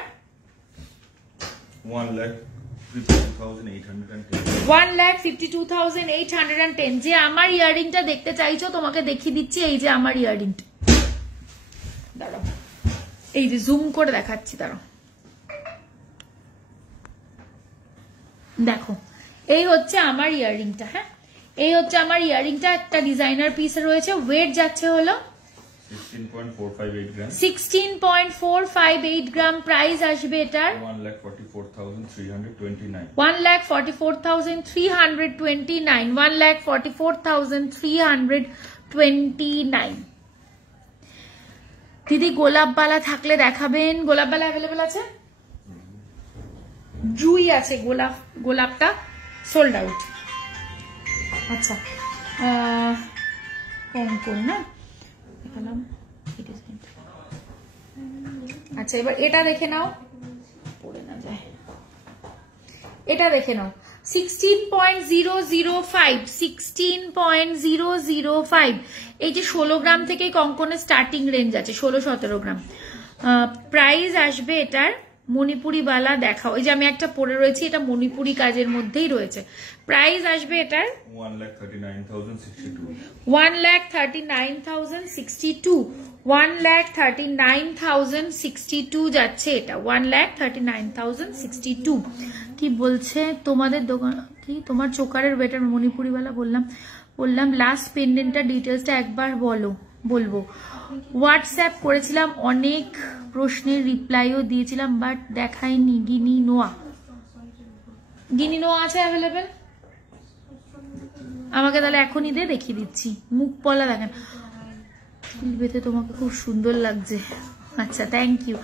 1,52,810। যে আমার ইয়াররিংটা দেখতে চাইছো তোমাকে দেখিয়ে দিচ্ছি, এই যে আমার ইয়াররিংটা, দাঁড়াও, এই যে জুম করে দেখাচ্ছি, দাঁড়াও, দেখো, এই হচ্ছে আমার ইয়াররিংটা। হ্যাঁ, এই হচ্ছে আমার ইয়াররিংটা, একটা ডিজাইনার পিস রয়েছে। ওয়েট যাচ্ছে হলো 16.458 গ্রাম। প্রাইস আসবে এটার 1,44,329. 1,44,329, 1,44,329। দিদি গোলাপবালা থাকলে দেখাবেন। গোলাপবালা অ্যাভেলেবেল আছে? জুই আছে, গোলাপটা সোল্ড আউট। আচ্ছা, কঙ্কন না দেখালাম। আচ্ছা, এবার এটা দেখে নাও, পড়ে না যায়, এটা দেখে নাও, 16.005, 16.005। এই যে 16 গ্রাম থেকে কঙ্কনের স্টার্টিং রেঞ্জ আছে, 16-17 গ্রাম। প্রাইস আসবে এটার, মণিপুরি বালা দেখাও, এই যে আমি একটা পরে রয়েছি, এটা মণিপুরি কাজের মধ্যেই রয়েছে। প্রাইস আসবে এটার 1,39,062. 1,39,062, 1,39,062 যাচ্ছে এটা, 1,39,062। কি বলছে তোমাদের দোকান, কি তোমার চোকারের ওয়েটার মণিপুরি বালা বললাম লাস্ট পেন্ডেন্টটা ডিটেলসটা একবার বলবো। হোয়াটসঅ্যাপ করেছিলাম, অনেক প্রশ্নের রিপ্লাইও দিয়েছিলাম, বাট দেখায়নি। গিনি নোয়া আছে অ্যাভেলেবেল? আমাকে তাহলে এখনই দেখিয়ে দিচ্ছি। মুখ পলা দেখেন, বেতে তোমাকে খুব সুন্দর লাগছে। আচ্ছা, থ্যাংক ইউ।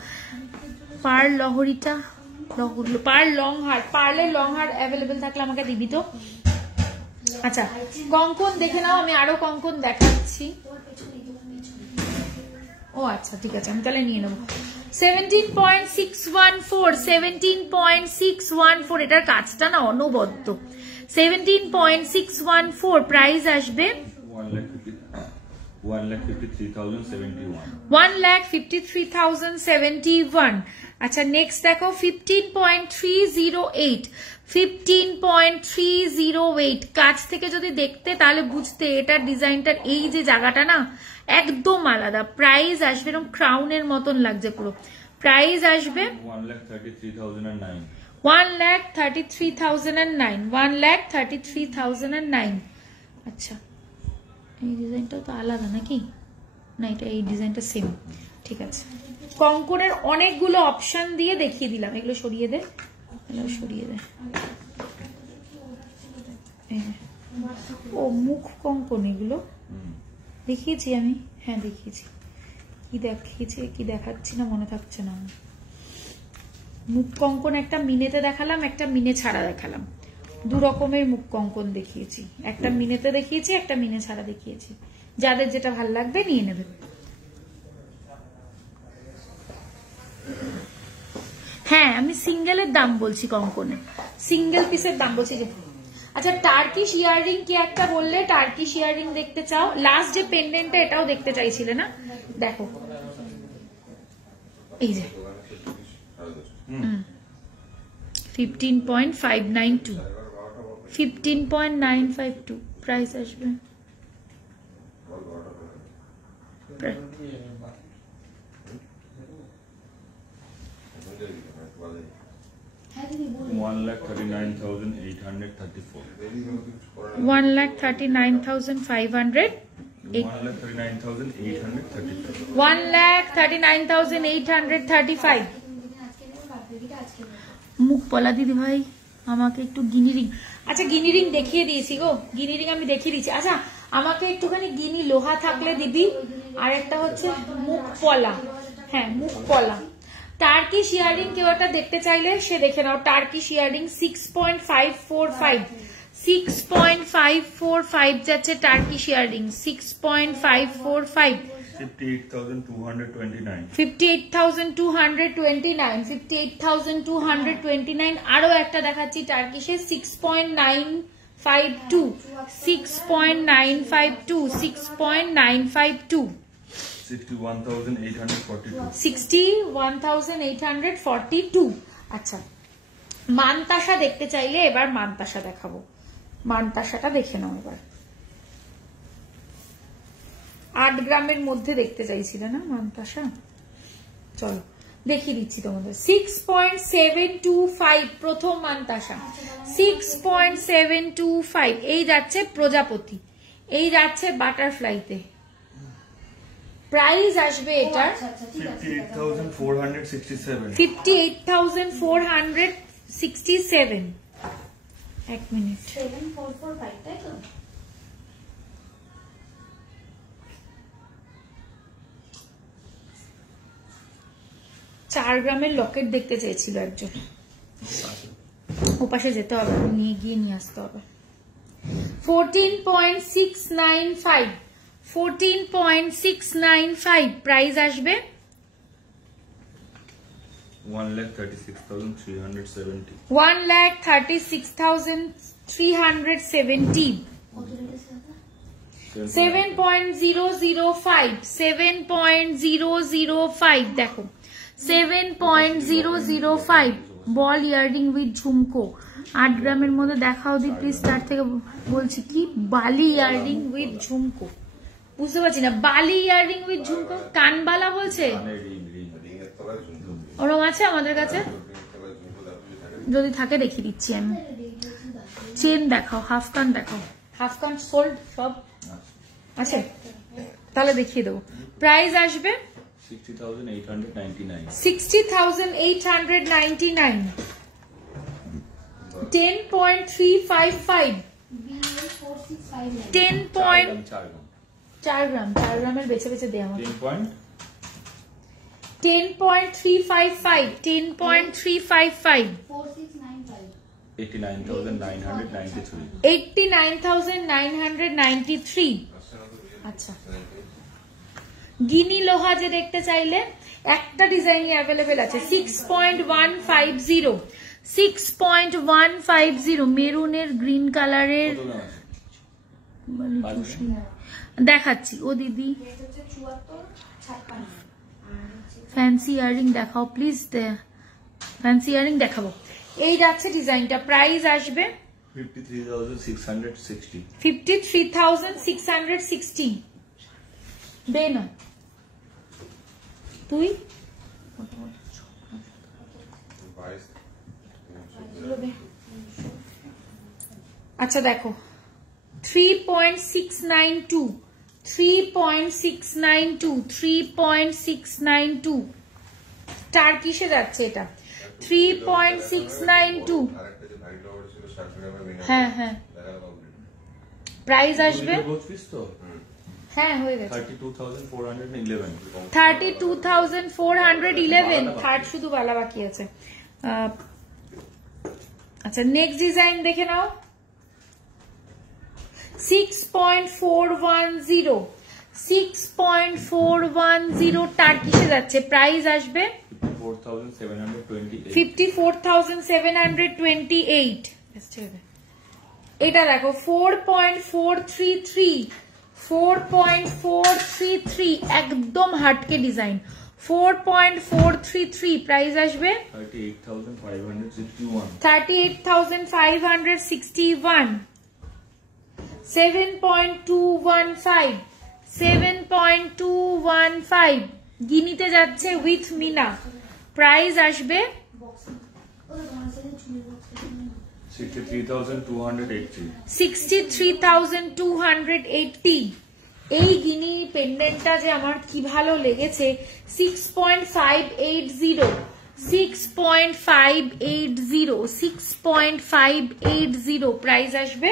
পার্ল লহরিটা, পার্ল লং হার, পার্লের লং হার অ্যাভেলেবেল থাকলে আমাকে দিবি তো। আচ্ছা, কঙ্কন দেখে নাও, আমি আরো কঙ্কন দেখাচ্ছি। ও আচ্ছা, ঠিক আছে, আমি তাহলে নিয়ে নেবো। 17.614, 17.614, এটার কাজটা না অনবদ্য। 17.614, প্রাইস আসবে 1,53,071. 1,53,071। আচ্ছা, নেক্সট দেখো 15.308, 15.30 ওয়েট। কাছ থেকে যদি দেখতে তাহলে বুঝতে এটার ডিজাইনটার এই যে জায়গাটা না একদম আলাদা। প্রাইস আসবে এরকম ক্রাউনের মতন লাগছে পুরো। প্রাইস আসবে 1,33,009। 1,33,009। 1,33,009। আচ্ছা, এই ডিজাইনটা তো আলাদা নাকি? না, এটা এই ডিজাইনটা সেম। ঠিক আছে, কঙ্কনের অনেকগুলো অপশন দিয়ে দেখিয়ে দিলাম। এগুলো সরিয়ে দে, এগুলো সরিয়ে দে। ও মুখ কঙ্কন, এগুলো দেখিয়েছি আমি। হ্যাঁ দেখিয়েছি। কি দেখিয়েছি কি দেখাচ্ছি না মনে থাকছে না। মুখ কঙ্কন একটা মিনেতে দেখালাম, একটা মিনে ছাড়া দেখালাম। দু রকমের মুখ কঙ্কন দেখিয়েছি, একটা মিনেতে দেখিয়েছি, একটা মিনে ছাড়া দেখিয়েছি। যাদের যেটা ভাল লাগবে নিয়ে নেবে। হ্যাঁ, আমি সিঙ্গেলের দাম বলছি, কঙ্কনে সিঙ্গেল পিসের দাম বলছি। আচ্ছা, টার্কিশ ইয়াররিং কি একটা বললে? টার্কিশ ইয়াররিং দেখতে চাও? লাস্ট যে পেন্ডেন্টটা এটাও দেখতে চাইছিলে না? দেখো এই যে 15.592, 15.952 প্রাইস আসবে। $1,39,834. 1,39,500. 1,39,835। মুখ পলা দিদি ভাই আমাকে একটু গিনি রিং। আচ্ছা, গিনি রিং দেখিয়ে দিয়েছি গো, গিনি রিং আমি দেখিয়ে দিয়েছি। আচ্ছা, আমাকে একটুখানি গিনি লোহা থাকলে দিবি। আর একটা হচ্ছে মুখ পলা। হ্যাঁ, মুখ পলা। টার্কিশ ইয়াররিং কেউ একটা দেখতে চাইলে সে দেখে নাও। টার্কিশ ইয়াররিং 6.545, 6.545 যাচ্ছে টার্কিশ ইয়াররিং। 6.545, 58,229. 58,229, 58,229। আরো একটা দেখাচ্ছি টার্কিশে 6.952, 6.952, 6.952, 61,842. 61,842। আচ্ছা, মানতাসা দেখতে চাইলে এবার মানতাসা দেখাবো। মানতাসাটা দেখে নাও এবার। 8 গ্রামের মধ্যে দেখতে চাইছিলে না মানতাসা? চলো দেখিয়ে দিচ্ছি তোমাদের। 6.725 প্রথম মানতাসা, 6.725। এই যাচ্ছে প্রজাপতি, এই যাচ্ছে বাটারফ্লাইতে। প্রাইস আসবে এটার 58,467. 58,467। এক মিনিট, 7445 তাই তো? চার গ্রামের লকেট দেখতে চেয়েছিল একজন। ওপাশে যেতে হবে, নিয়ে গিয়ে নিয়ে আসতে হবে। 14.695, 14.695 প্রাইস আসবে 1,36,370. 1,36,370। 7.005, 7.005 দেখো, 7.005 বল ইয়াররিং উইথ ঝুমকো। 8 গ্রামের মধ্যে দেখাও দি প্লিজ। তার থেকে বলছি কি বালি ইয়াররিং উইথ ঝুমকো, বুঝতে পারছি না। বালি ইয়াররিং উইথ ঝুমকো, কানবালা বলছে ওরকম আছে আমাদের কাছে? যদি থাকে দেখিয়ে দিচ্ছি আমি। চেন দেখাও, হাফ কান দেখাও। হাফ কান সোল্ড সব আছে, তাহলে দেখিয়ে দেবো। প্রাইস আসবে 60,899. 60,899। 10.355, 10.4 গ্রাম। 4 গ্রামের বেছে বেছে দেয় আমাকে। 10.355, 10.355, 89,993. 89,993। আচ্ছা, গিনি লোহা যে দেখতে চাইলে একটা ডিজাইনই অ্যাভেলেবেল আছে। 6.150, 6.150 মেরুনের গ্রিন কালারের দেখাচ্ছি। ও দিদি ফ্যান্সি ইয়াররিং দেখাও প্লিজ। ফ্যান্সি ইয়াররিং দেখাবো। এই যাচ্ছে ডিজাইনটা, প্রাইস আসবে 53,660 53,660 দে না তুই আচ্ছা দেখো 3.692 টার্কিশে যাচ্ছে এটা 3.692 হ্যাঁ হ্যাঁ প্রাইস আসবে হ্যাঁ হয়ে গেছে 32,411 থার্ড শুধু বালা বাকি আছে। আচ্ছা নেক্সট ডিজাইন দেখে নাও 6.410 টার্কিশে যাচ্ছে, প্রাইস আসবে 54,728। এটা দেখো 4.433 একদম হাটকে ডিজাইন 4.433 প্রাইস আসবে 38,561। 7.215 গিনিতে যাচ্ছে উইথ মিনা, প্রাইস আসবে 63,280। এই গিনি পেন্ডেন্টটা যে আমার কি ভালো লেগেছে 6.580 প্রাইস আসবে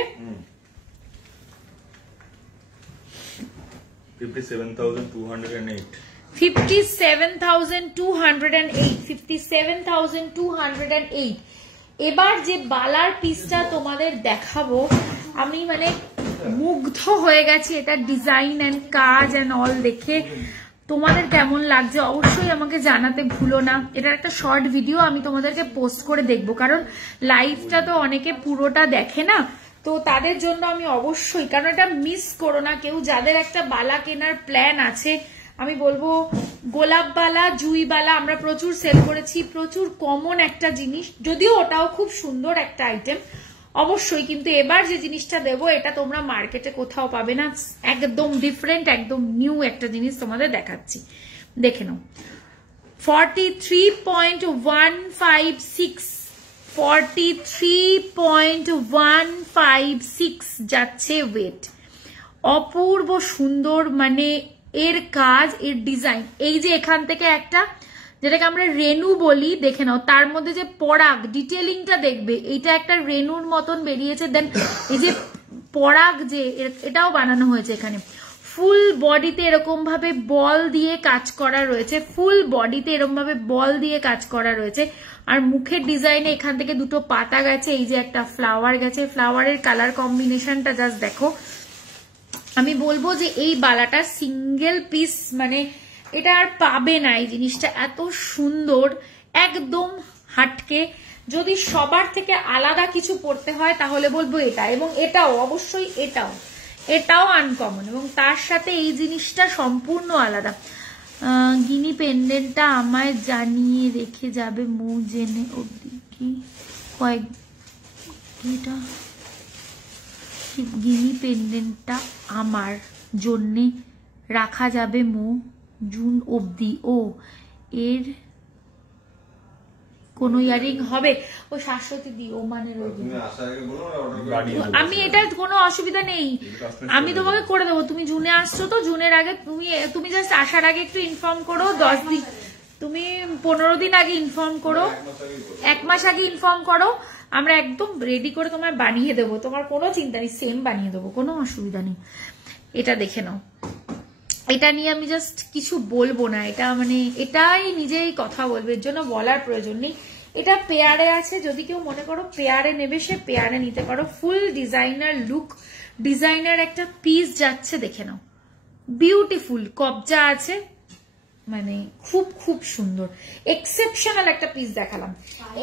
57,208। এবার যে বালার পিসটা তোমাদের দেখাবো আমি মানে মুগ্ধ হয়ে গেছি, এটা ডিজাইন এন্ড কাজ এন্ড অল দেখে তোমাদের কেমন লাগছে অবশ্যই আমাকে জানাতে ভুলো না। এটার একটা শর্ট ভিডিও আমি তোমাদেরকে পোস্ট করে দেখবো, কারণ লাইভটা তো অনেকে পুরোটা দেখে না, তো তাদের জন্য আমি অবশ্যই, কারণ এটা মিস করো না কেউ। যাদের একটা বালা কেনার প্ল্যান আছে আমি বলবো গোলাপ বালা, জুই বালা আমরা প্রচুর সেল করেছি, প্রচুর কমন একটা জিনিস, যদিও ওটাও খুব সুন্দর একটা আইটেম অবশ্যই, কিন্তু এবার যে জিনিসটা দেবো এটা তোমরা মার্কেটে কোথাও পাবে না, একদম ডিফারেন্ট একদম নিউ একটা জিনিস তোমাদের দেখাচ্ছি, দেখে নাও। 43.156 যাচ্ছে ওয়েট, অপূর্ব সুন্দর, মানে এর কাজ এর ডিজাইন। এই যে এখান থেকে একটা যেটাকে আমরা রেনু বলি দেখে নাও, তার মধ্যে যে পরাগ ডিটেলিংটা দেখবে, এটা একটা রেনুর মতন বেরিয়েছে। দেন এই যে পরাগ যে এটাও বানানো হয়েছে এখানে, ফুল বডিতে এরকম ভাবে বল দিয়ে কাজ করা রয়েছে, ফুল বডিতে এরকম ভাবে বল দিয়ে কাজ করা রয়েছে। আর মুখের ডিজাইনে এখান থেকে দুটো পাতা গেছে, এই যে একটা ফ্লাওয়ার গেছে, ফ্লাওয়ারের কালার কম্বিনেশনটা জাস্ট দেখো। আমি বলবো যে এই বালাটা সিঙ্গেল পিস, মানে এটা আর পাবে না, এই জিনিসটা এত সুন্দর একদম হাটকে। যদি সবার থেকে আলাদা কিছু পড়তে হয় তাহলে বলবো এটা, এবং এটাও অবশ্যই এটাও আনকমন, এবং তার সাথে এই জিনিসটা সম্পূর্ণ আলাদা। গিনি পেন্ডেন্টটা আমায় জানিয়ে রেখে যাবে মৌ জেনে অব্দি কি কয়েক, এটা গিনি পেন্ডেন্টটা আমার জন্যে রাখা যাবে মৌ জুন অব্দি। ও এর কোন ইয়ারিং হবে ও শাশ্বতী দি ও মানে আমি এটার কোনো অসুবিধা নেই, আমি তোমাকে করে দেবো। তুমি জুনে আসছো তো, জুনের আগে তুমি জাস্ট আসার আগে একটু ইনফর্ম করো, 10 দিন তুমি 15 দিন আগে ইনফর্ম করো, 1 মাস আগে ইনফর্ম করো, আমরা একদম রেডি করে তোমায় বানিয়ে দেবো, তোমার কোনো চিন্তা নেই, সেম বানিয়ে দেবো, কোনো অসুবিধা নেই। এটা দেখে নাও, এটা নিয়ে আমি জাস্ট কিছু বলবো না, এটা মানে এটাই নিজেই কথা বলবে, এর জন্য বলার প্রয়োজন নেই। এটা পেয়ারে আছে, যদি কেউ মনে করো পেয়ারে নেবে সে পেয়ারে নিতে পারো। ফুল ডিজাইনার লুক, ডিজাইনার একটা পিস যাচ্ছে, দেখে নাও, বিউটিফুল কবজা আছে, মানে খুব খুব সুন্দর এক্সেপশনাল একটা পিস দেখালাম।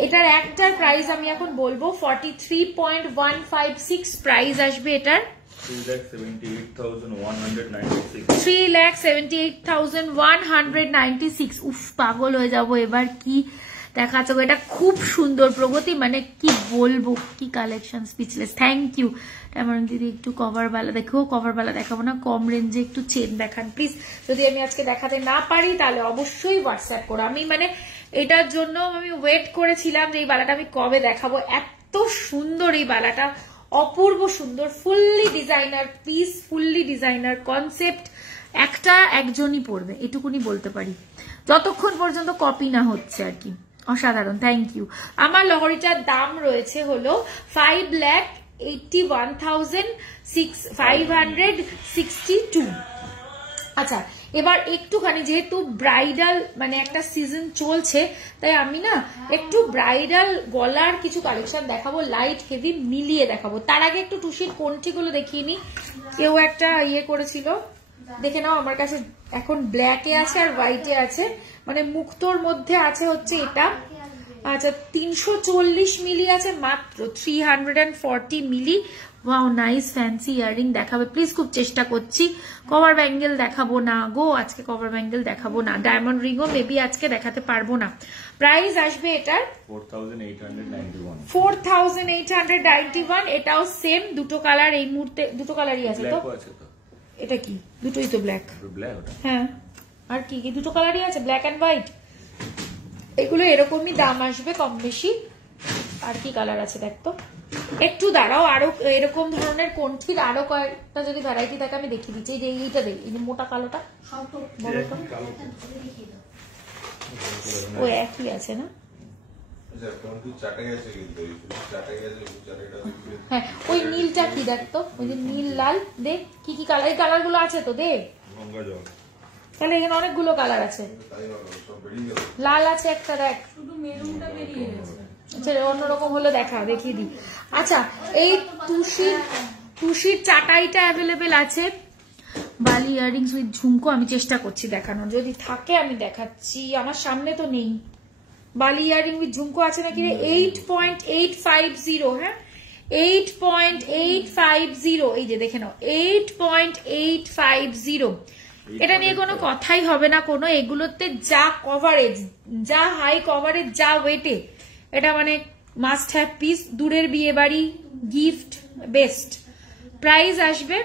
এটার একটার প্রাইস আমি এখন বলবো 43.156 প্রাইস আসবে এটার, 3,78,196। উফ পাগল হয়ে যাবো এবার, কি দেখা যাচ্ছে এটা খুব সুন্দর প্রগতি, মানে কি বলবো, কি কালেকশন, স্পিচলেস। থ্যাংক ইউ এমন দিদি। একটু কভার বালা দেখো, কভার বালা দেখাবো না, কম রেঞ্জে একটু চেন দেখান প্লিজ। যদি আমি আজকে দেখাতে না পারি তাহলে অবশ্যই হোয়াটসঅ্যাপ করো। আমি মানে এটার জন্য আমি ওয়েট করেছিলাম যে এই বালাটা আমি কবে দেখাবো। এত সুন্দর এই বালাটা, অপূর্ব সুন্দর, fully designer piece, fully designer concept. একটা একজনই পড়বে এটুকুনি বলতে পারি, যতক্ষণ পর্যন্ত কপি না হচ্ছে আর কি। অসাধারণ, থ্যাংক ইউ। আমার লহরিটার দাম রয়েছে হলো 5,81,562। আচ্ছা, এবার একটুখানি যেহেতু ব্রাইডাল মানে একটা সিজন চলছে, তাই আমি না একটু ব্রাইডাল গলার কিছু কালেকশন দেখাবো, লাইট হেভি মিলিয়ে দেখাবো। তার আগে একটু টুসির কোনটিগুলো দেখিয়ে নি। কেউ একটা ইয়ে করেছিল, দেখে নাও। আমার কাছে এখন ব্ল্যাকে আছে আর হোয়াইটে আছে, মানে মুক্তোর মধ্যে আছে হচ্ছে এটা। আচ্ছা, 340 মিলি আছে মাত্র, 340 মিলি। ওয়াও, নাইস ফ্যান্সি ইয়ারিং দেখাবে প্লিজ, খুব চেষ্টা করছি। কভার ব্যাঙ্গেল দেখাবো না গো আজকে, কভার ব্যাঙ্গেল দেখাবো না। ডায়মন্ড রিংও মেবি আজকে দেখাতে পারবো না। প্রাইস আসবে এটার 4,891। এটাও সেম, দুটো কালার এই মুহূর্তে, দুটো কালারই আছে তো। এটা কি? দুটোই তো ব্ল্যাক। হ্যাঁ, আর কি কি দুটো কালারই আছে, ব্ল্যাক এন্ড হোয়াইট। এগুলো এরকমই দাম আসবে কম বেশি। আর কি কালার আছে দেখতো, একটু দাঁড়াও। আরো এরকম ধরনের কোনঠির আরো কয়েকটা যদি ভ্যারাইটি থাকে আমি দেখিয়ে দিচ্ছি। এইটা দেখ, এই যে মোটা কালোটা, ও একই আছে না? হ্যাঁ, ওই নীলটা কি দেখতো, ওই যে নীল লাল, দেখ কি কি কালার, এই কালার গুলো আছে তো দেখ। তাহলে এখানে অনেকগুলো কালার আছে, লাল আছে একটা, দেখ শুধু মেরুনটা বেরিয়ে গেছে। আচ্ছা, অন্যরকম হলে দেখিয়ে দিই। আচ্ছা, এই তুষির চাটাইটা অ্যাভেলেবেল আছে। বালি ইয়ারিংস উইথ ঝুমকো আমি চেষ্টা করছি দেখানোর, যদি থাকে আমি দেখাচ্ছি। আমার সামনে তো নেই। বালি ইয়ারিং উইথ ঝুমকো আছে নাকি রে? 8.850। হ্যাঁ, 8.850। এই যে দেখে নাও, 8.850। এটা নিয়ে কোনো কথাই হবে না কোনো। এগুলোতে যা কভারেজ, যা হাই কভারেজ, যা ওয়েটে, এটা মানে মাস্ট হ্যাভ পিস। দূরের বিয়ে বাড়ি গিফট বেস্ট। প্রাইস আসবে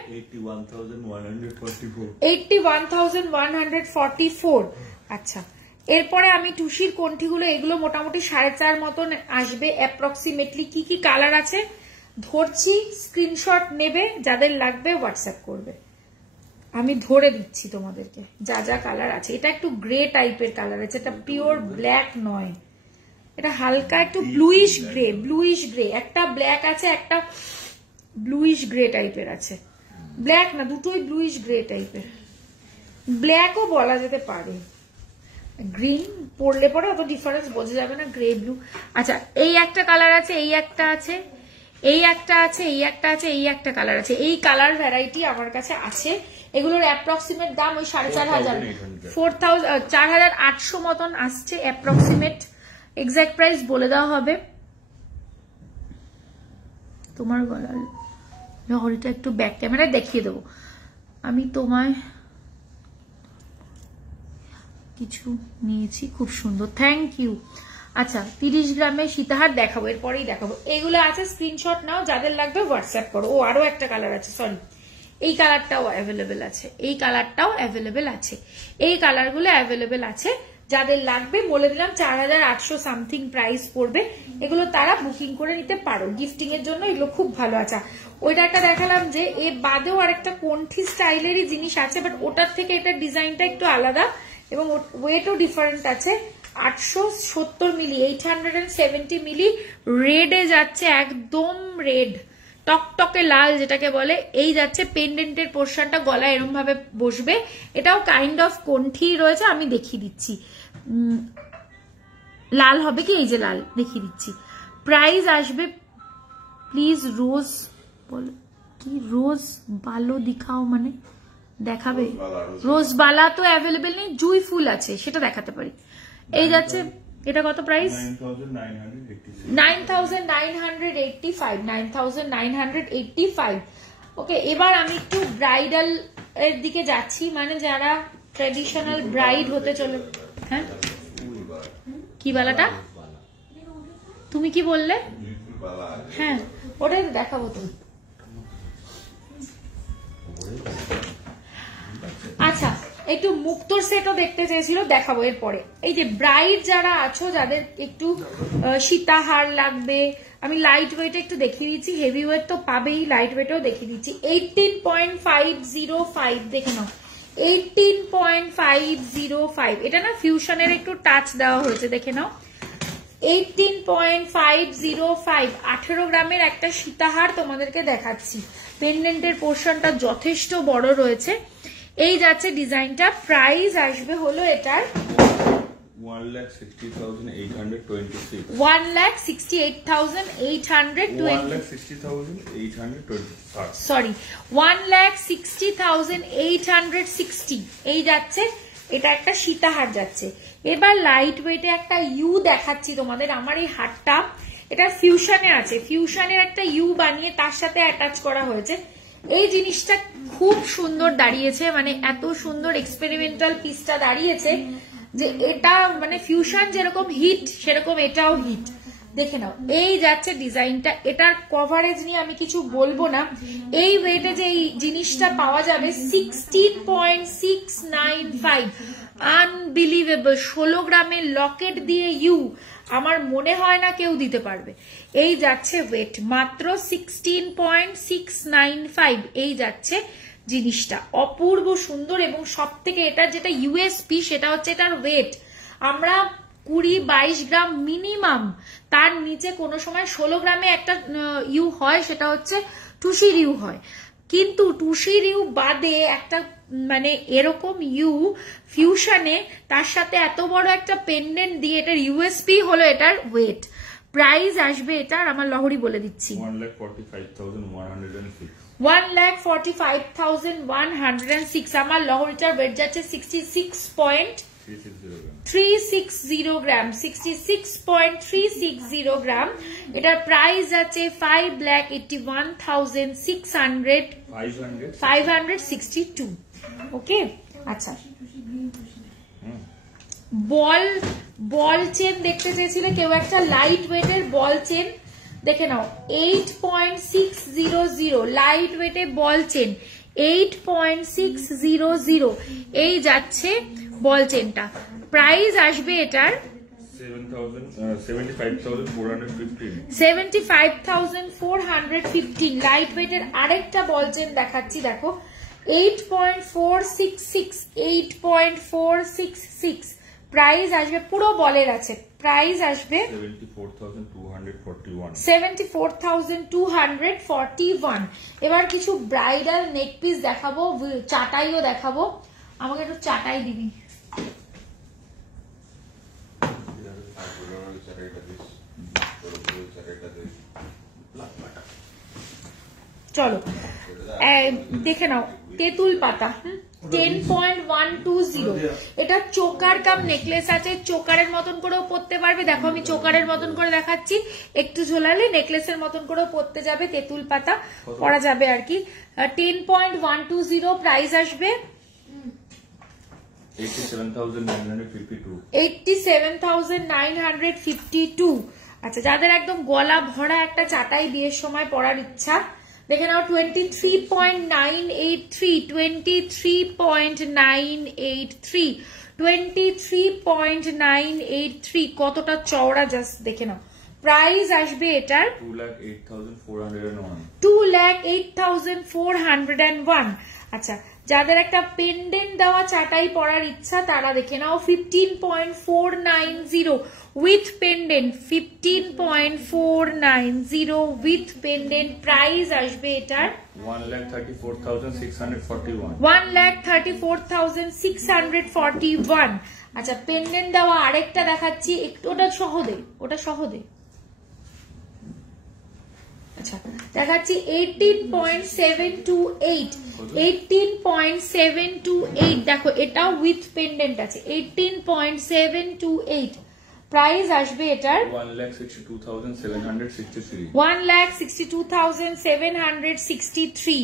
81,144। আচ্ছা, এরপরে আমি টুসির কোনঠিগুলো, এগুলো মোটামুটি 4.5 মতন আসবে অ্যাপ্রক্সিমেটলি। কি কি কালার আছে ধরছি, স্ক্রিনশট নেবে, যাদের লাগবে হোয়াটসঅ্যাপ করবে। আমি ধরে দিচ্ছি তোমাদেরকে যা যা কালার আছে। এটা একটু গ্রে টাইপের কালার আছে, এটা পিওর ব্ল্যাক নয়, এটা হালকা একটু ব্লুইশ গ্রে। ব্লুইশ গ্রে, একটা ব্ল্যাক আছে, একটা ব্লুইশ গ্রে টাইপের আছে। ব্ল্যাক না, দুটোই ব্লুইশ গ্রে টাইপের, ব্ল্যাকও বলা যেতে পারে। গ্রিন পরলে পরে অত ডিফারেন্স বোঝা যাবে না, গ্রে ব্লু। আচ্ছা, এই একটা কালার আছে, এই একটা আছে, এই একটা আছে, এই একটা আছে, এই একটা কালার আছে। এই কালার ভ্যারাইটি আমার কাছে আছে। এগুলোর অ্যাপ্রক্সিমেট দাম ওই 4,500, 4,800 মতন আসছে অ্যাপ্রক্সিমেট। এক্সাক্ট প্রাইস বলে দেওয়া হবে। তোমার গলার লহরিটা একটু ব্যাক ক্যামেরায় দেখিয়ে দেবো আমি তোমায়। কিছু নিয়েছি, খুব সুন্দর, থ্যাংক ইউ। আচ্ছা, 30 গ্রামের সীতাহার দেখাবো, এরপরেই দেখাবো। এগুলো আছে, স্ক্রিনশট নাও, যাদের লাগবে হোয়াটসঅ্যাপ করো। ও আরো একটা কালার আছে, সরি, এই কালারটাও অ্যাভেলেবেল আছে, এই কালারটাও অ্যাভেলেবেল আছে, এই কালারগুলো অ্যাভেলেবেল আছে। যাদের লাগবে বলে দিলাম, 4,800 সামথিং প্রাইস পড়বে। এগুলো তারা বুকিং করে নিতে পারো গিফটিং এর জন্য, এগুলো খুব ভালো আছে। ওইটা একটা দেখালাম যে এ বাদেও আরেকটা কোনঠি স্টাইলেরই জিনিস আছে, বাট ওটার থেকে এটার ডিজাইনটা একটু আলাদা এবং ওয়েটও ডিফারেন্ট আছে। 870 মিলি, 870 মিলি, রেডে যাচ্ছে, একদম রেড, টকটকে লাল যেটাকে বলে। এই যাচ্ছে পেন্ডেন্টের পোর্শনটা, গলা এরম ভাবে বসবে। এটাও কাইন্ড অফ কোনঠি রয়েছে, আমি দেখিয়ে দিচ্ছি। লাল হবে কি, এই যে লাল দেখিয়ে দিচ্ছি। প্রাইস আসবে প্লিজ, রোজ বলো কি, রোজ বালো দিখাও, মানে দেখাবে। রোজ বালা তো অ্যাভেলেবেল নেই, জুই ফুল আছে, সেটা দেখাতে পারি। এই যাচ্ছে, এটা কত প্রাইস? 9,985, 9,985। ওকে, এবার আমি একটু ব্রাইডাল এর দিকে যাচ্ছি, মানে যারা ট্রেডিশনাল ব্রাইড হতে চলে। হ্যাঁ, কি বালাটা? তুমি কি বললে? হ্যাঁ ওটাই দেখাবো তো। আচ্ছা একটু মুক্তোর সেটও দেখতে চেয়েছিল, দেখাবো এরপরে। এই যে ব্রাইড যারা আছো, যাদের একটু সীতাহার লাগবে, আমি লাইট ওয়েট একটু দেখিয়ে দিচ্ছি, হেভি ওয়েট তো পাবেই, লাইট ওয়েটও দেখিয়ে দিচ্ছি। 18.505 দেখে নাও, 18.505। এটা না ফিউশনের একটু টাচ দেওয়া হয়েছে, দেখে নাও। 18.505, 18 গ্রামের একটা সীতাহার তোমাদেরকে দেখাচ্ছি। পেন্ডেন্টের পোর্শনটা যথেষ্ট বড় রয়েছে। এই যাচ্ছে ডিজাইনটা। প্রাইস আসবে হলো এটার 1,60,826। 1,60,826 সরি 1,60,860 এই যাচ্ছে। এটা একটা সীতাহার যাচ্ছে। এবার লাইট ওয়েটে একটা ইউ দেখাচ্ছি তোমাদের। আমার এই হারটা এটা ফিউশনে আছে, ফিউশনের একটা ইউ বানিয়ে তার সাথে অ্যাটাচ করা হয়েছে। এই জিনিসটা খুব সুন্দর দাঁড়িয়েছে, মানে এত সুন্দর এক্সপেরিমেন্টাল পিসটা দাঁড়িয়েছে যে এটা মানে ফিউশন যেরকম হিট সেরকম এটাও হিট। দেখে নাও এই যাচ্ছে ডিজাইনটা। এটার কভারেজ নিয়ে আমি কিছু বলবো না। এই ওয়েটে যে এই জিনিসটা পাওয়া যাবে 16.695, আনবিলিভেবল। 16 গ্রামের লকেট দিয়ে ইউ আমার মনে হয় না কেউ দিতে পারবে। এই যাচ্ছে ওয়েট মাত্র 16.695। এই যাচ্ছে জিনিসটা, অপূর্ব সুন্দর। এবং সব থেকে এটার যেটা ইউএসপি সেটা হচ্ছে এটার ওয়েট। আমরা 20-22 গ্রাম মিনিমাম, তার নিচে কোনো সময় 16 গ্রামে একটা ইউ হয়, সেটা হচ্ছে টুসির ইউ হয়। কিন্তু টুসির ইউ বাদে একটা মানে এরকম ইউ ফিউশনে তার সাথে এত বড় একটা পেন্ডেন্ট দিয়ে, এটার ইউএসপি হলো এটার ওয়েট। প্রাইস আসবে এটার, আমার লহরি বলে দিচ্ছি, 1,45,106। 1,45,106। আমার লহরিটার ওয়েট যাচ্ছে 66.360 গ্রাম, 66.360 গ্রাম। এটার প্রাইস আছে 5,81,562। ওকে আচ্ছা, বল চেন দেখতে চেয়েছিলে কেউ, একটা লাইট ওয়েটের বল চেন দেখে নাও। 8.600 লাইট ওয়েটে বল চেন, 8.600 এই যাচ্ছে বল চেনটা। প্রাইস আসবে এটার 75,415। লাইট ওয়েটের আরেকটা বল চেন দেখাচ্ছি, দেখো 8.466, 8.466। প্রাইস আসবে, পুরো বলের আছে, প্রাইস আসবে 74,241। এবার কিছু ব্রাইডাল নেক পিস দেখাবো, চাটাইও দেখাবো। আমাকে একটু চাটাই দিবি। চলো দেখে নাও, তেঁতুল পাতা 10.120। এটা চোকার কাম নেকলেস আছে, চোকারের মতন করেও পরতে পারবে। দেখো আমি চোকারের মতন করে দেখাচ্ছি, একটু ঝোলালে নেকলেসের মতন করেও পরতে যাবে, তেঁতুল পাতা পরা যাবে আর কি। 10.120 প্রাইস আসবে 87,952। আচ্ছা, যাদের একদম গলা ভরা একটা চাটাই বিয়ের সময় পরার ইচ্ছা, দেখে নাও 23.983, 23.983, 23.983 কতটা চওড়া জাস্ট দেখে নাও। প্রাইস আসবে এটার 2,08,401। আচ্ছা, যাদের একটা পেন্ডেন্ট দেওয়া চাটাই পরার ইচ্ছা তারা দেখে নাও 15.490 with pendant, 15.490 with pendant. Price আসবে এটার 1,34,641। 1,34,641। আচ্ছা, পেন্ডেন্ট দেওয়া আরেকটা দেখাচ্ছি, একটু ওটা সহদে। আচ্ছা, দেখাচ্ছি 18.728, 18.728। দেখো এটাও উইথ পেন্ডেন্ট আছে, 18.728। প্রাইস আসবে এটার 1,62,763। 1,62,763।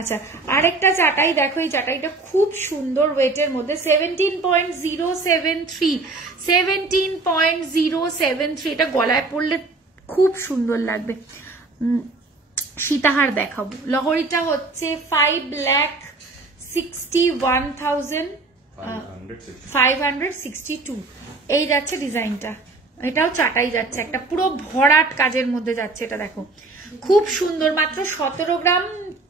আচ্ছা আরেকটা চাটাই দেখো, এই চাটাইটা খুব সুন্দর ওয়েটের মধ্যে 17.073 17.073 এটা গলায় পরলে খুব সুন্দর লাগবে। সীতাহার দেখাবো। লহরিটা হচ্ছে 5,61,562 এই যাচ্ছে ডিজাইনটা। এটাও চাটাই যাচ্ছে, একটা পুরো ভরাট কাজের মধ্যে যাচ্ছে। এটা দেখো খুব সুন্দর, মাত্র 17 গ্রাম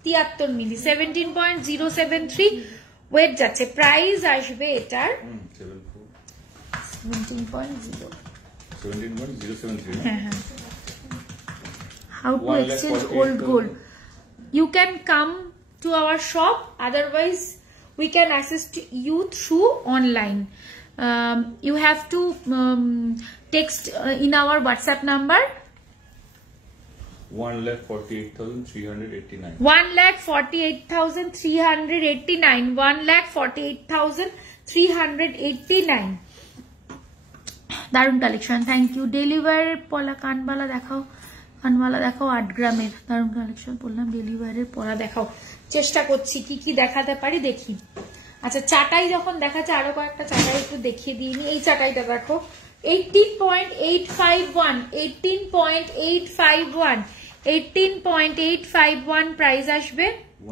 73 মিলি, 17.073 ওয়েট যাচ্ছে। প্রাইস আসবে এটার 17.073। হ্যাঁ হ্যাঁ। How to exchange old gold? You can come to our shop, otherwise we can assist you through online. You have to text in our WhatsApp number 1,48,389. 1,48,389. 1,48,389. দারুন কালেকশন, থ্যাংক ইউ। ডেলিভারের পলা কানবালা দেখাও, কানবালা দেখাও 8 গ্রামের। দারুন কালেকশন বললাম, ডেলিভারের পলা দেখাও। চেষ্টা করছি কি কি দেখাতে পারি, দেখি। আচ্ছা চাটাই যখন দেখাচ্ছে আরো কয়েকটা চাটাই একটু দেখিয়ে দিই। এই চাটাইটা দেখো 18.851, 18.851, 18.851 প্রাইস আসবে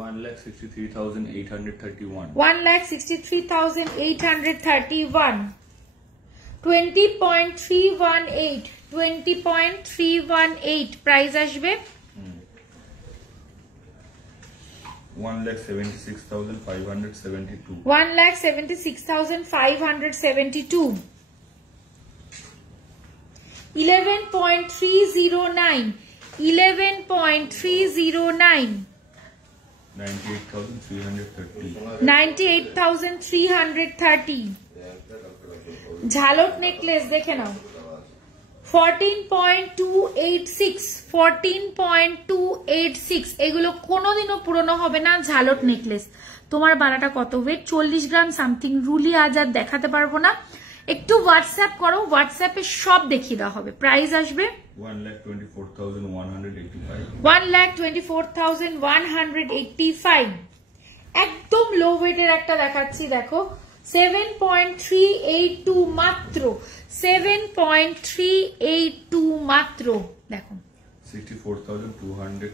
1,63,831. 1,63,831। 20.318, 20.318 প্রাইস আসবে 1,76,572. 1,76,572। 11.309, 11.309, 98,330. 98,330। ঝালট নেকলেস দেখে নাও 14.286, 14.286। এগুলো কোনোদিনও পুরনো হবে না। ঝালট নেকলেস। তোমার বালাটা কত ওয়েট? 40 গ্রাম সামথিং। রুলি আজ আর দেখাতে পারবো না, একটু হোয়াটসঅ্যাপ করো, হোয়াটসঅ্যাপে সব দেখিয়ে দেওয়া হবে। প্রাইস আসবে 1,24,185. 1,24,185। একদম লো ওয়েটের একটা দেখাচ্ছি দেখো 7.382 মাত্র, 7.382 মাত্র। দেখো 64,225.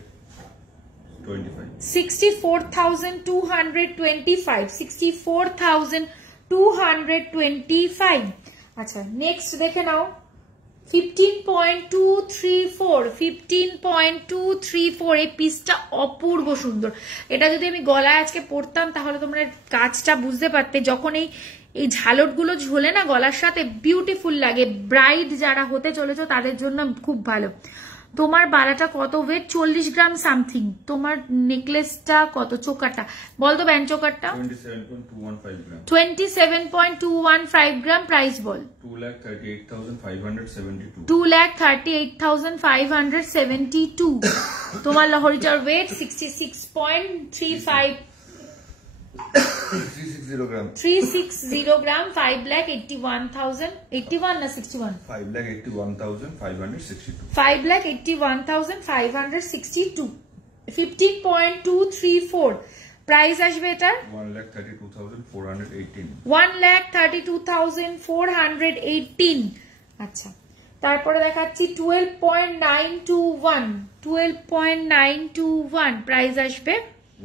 64,225, 64,225। আচ্ছা নেক্সট দেখে নাও 15.234, 15.234। এই পিসটা অপূর্ব সুন্দর। এটা যদি আমি গলায় আজকে পরতাম তাহলে তোমরা কাজটা বুঝতে পারতে। যখন এই ঝালট গুলো ঝোলে না গলার সাথে, বিউটিফুল লাগে। ব্রাইড যারা হতে চলেছো তাদের জন্য খুব ভালো। তোমার বালাটা কত ওয়েট? 40 গ্রাম সামথিং। তোমার নেকলেসটা কত? চোকারটা বলতো, ব্যান্ড চোকারটা 27.215 গ্রাম। 27.215 গ্রাম। প্রাইস বল 2,38,572. 2,38,572। তোমার লহরিটার ওয়েট 66.35, 360 গ্রাম। 360 গ্রাম। 5,81,000, 81 না 61? 5,81,562. 5,81,562। 15.234 প্রাইস আসবে এটার 1,32,418. 1,32,418। আচ্ছা তারপরে দেখাচ্ছি 12.921, 12.921 প্রাইস আসবে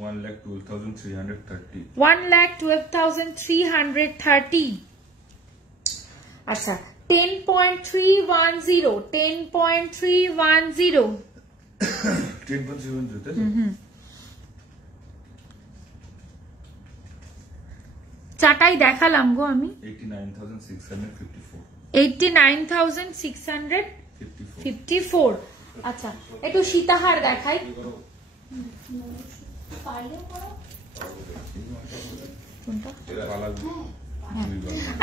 1,12,330. 1,12,330। আচ্ছা 10.310, 10.310। 10.7. চাটাই দেখালাম গো আমি 89,654. 89,654। আচ্ছা একটু সীতাহার দেখাই।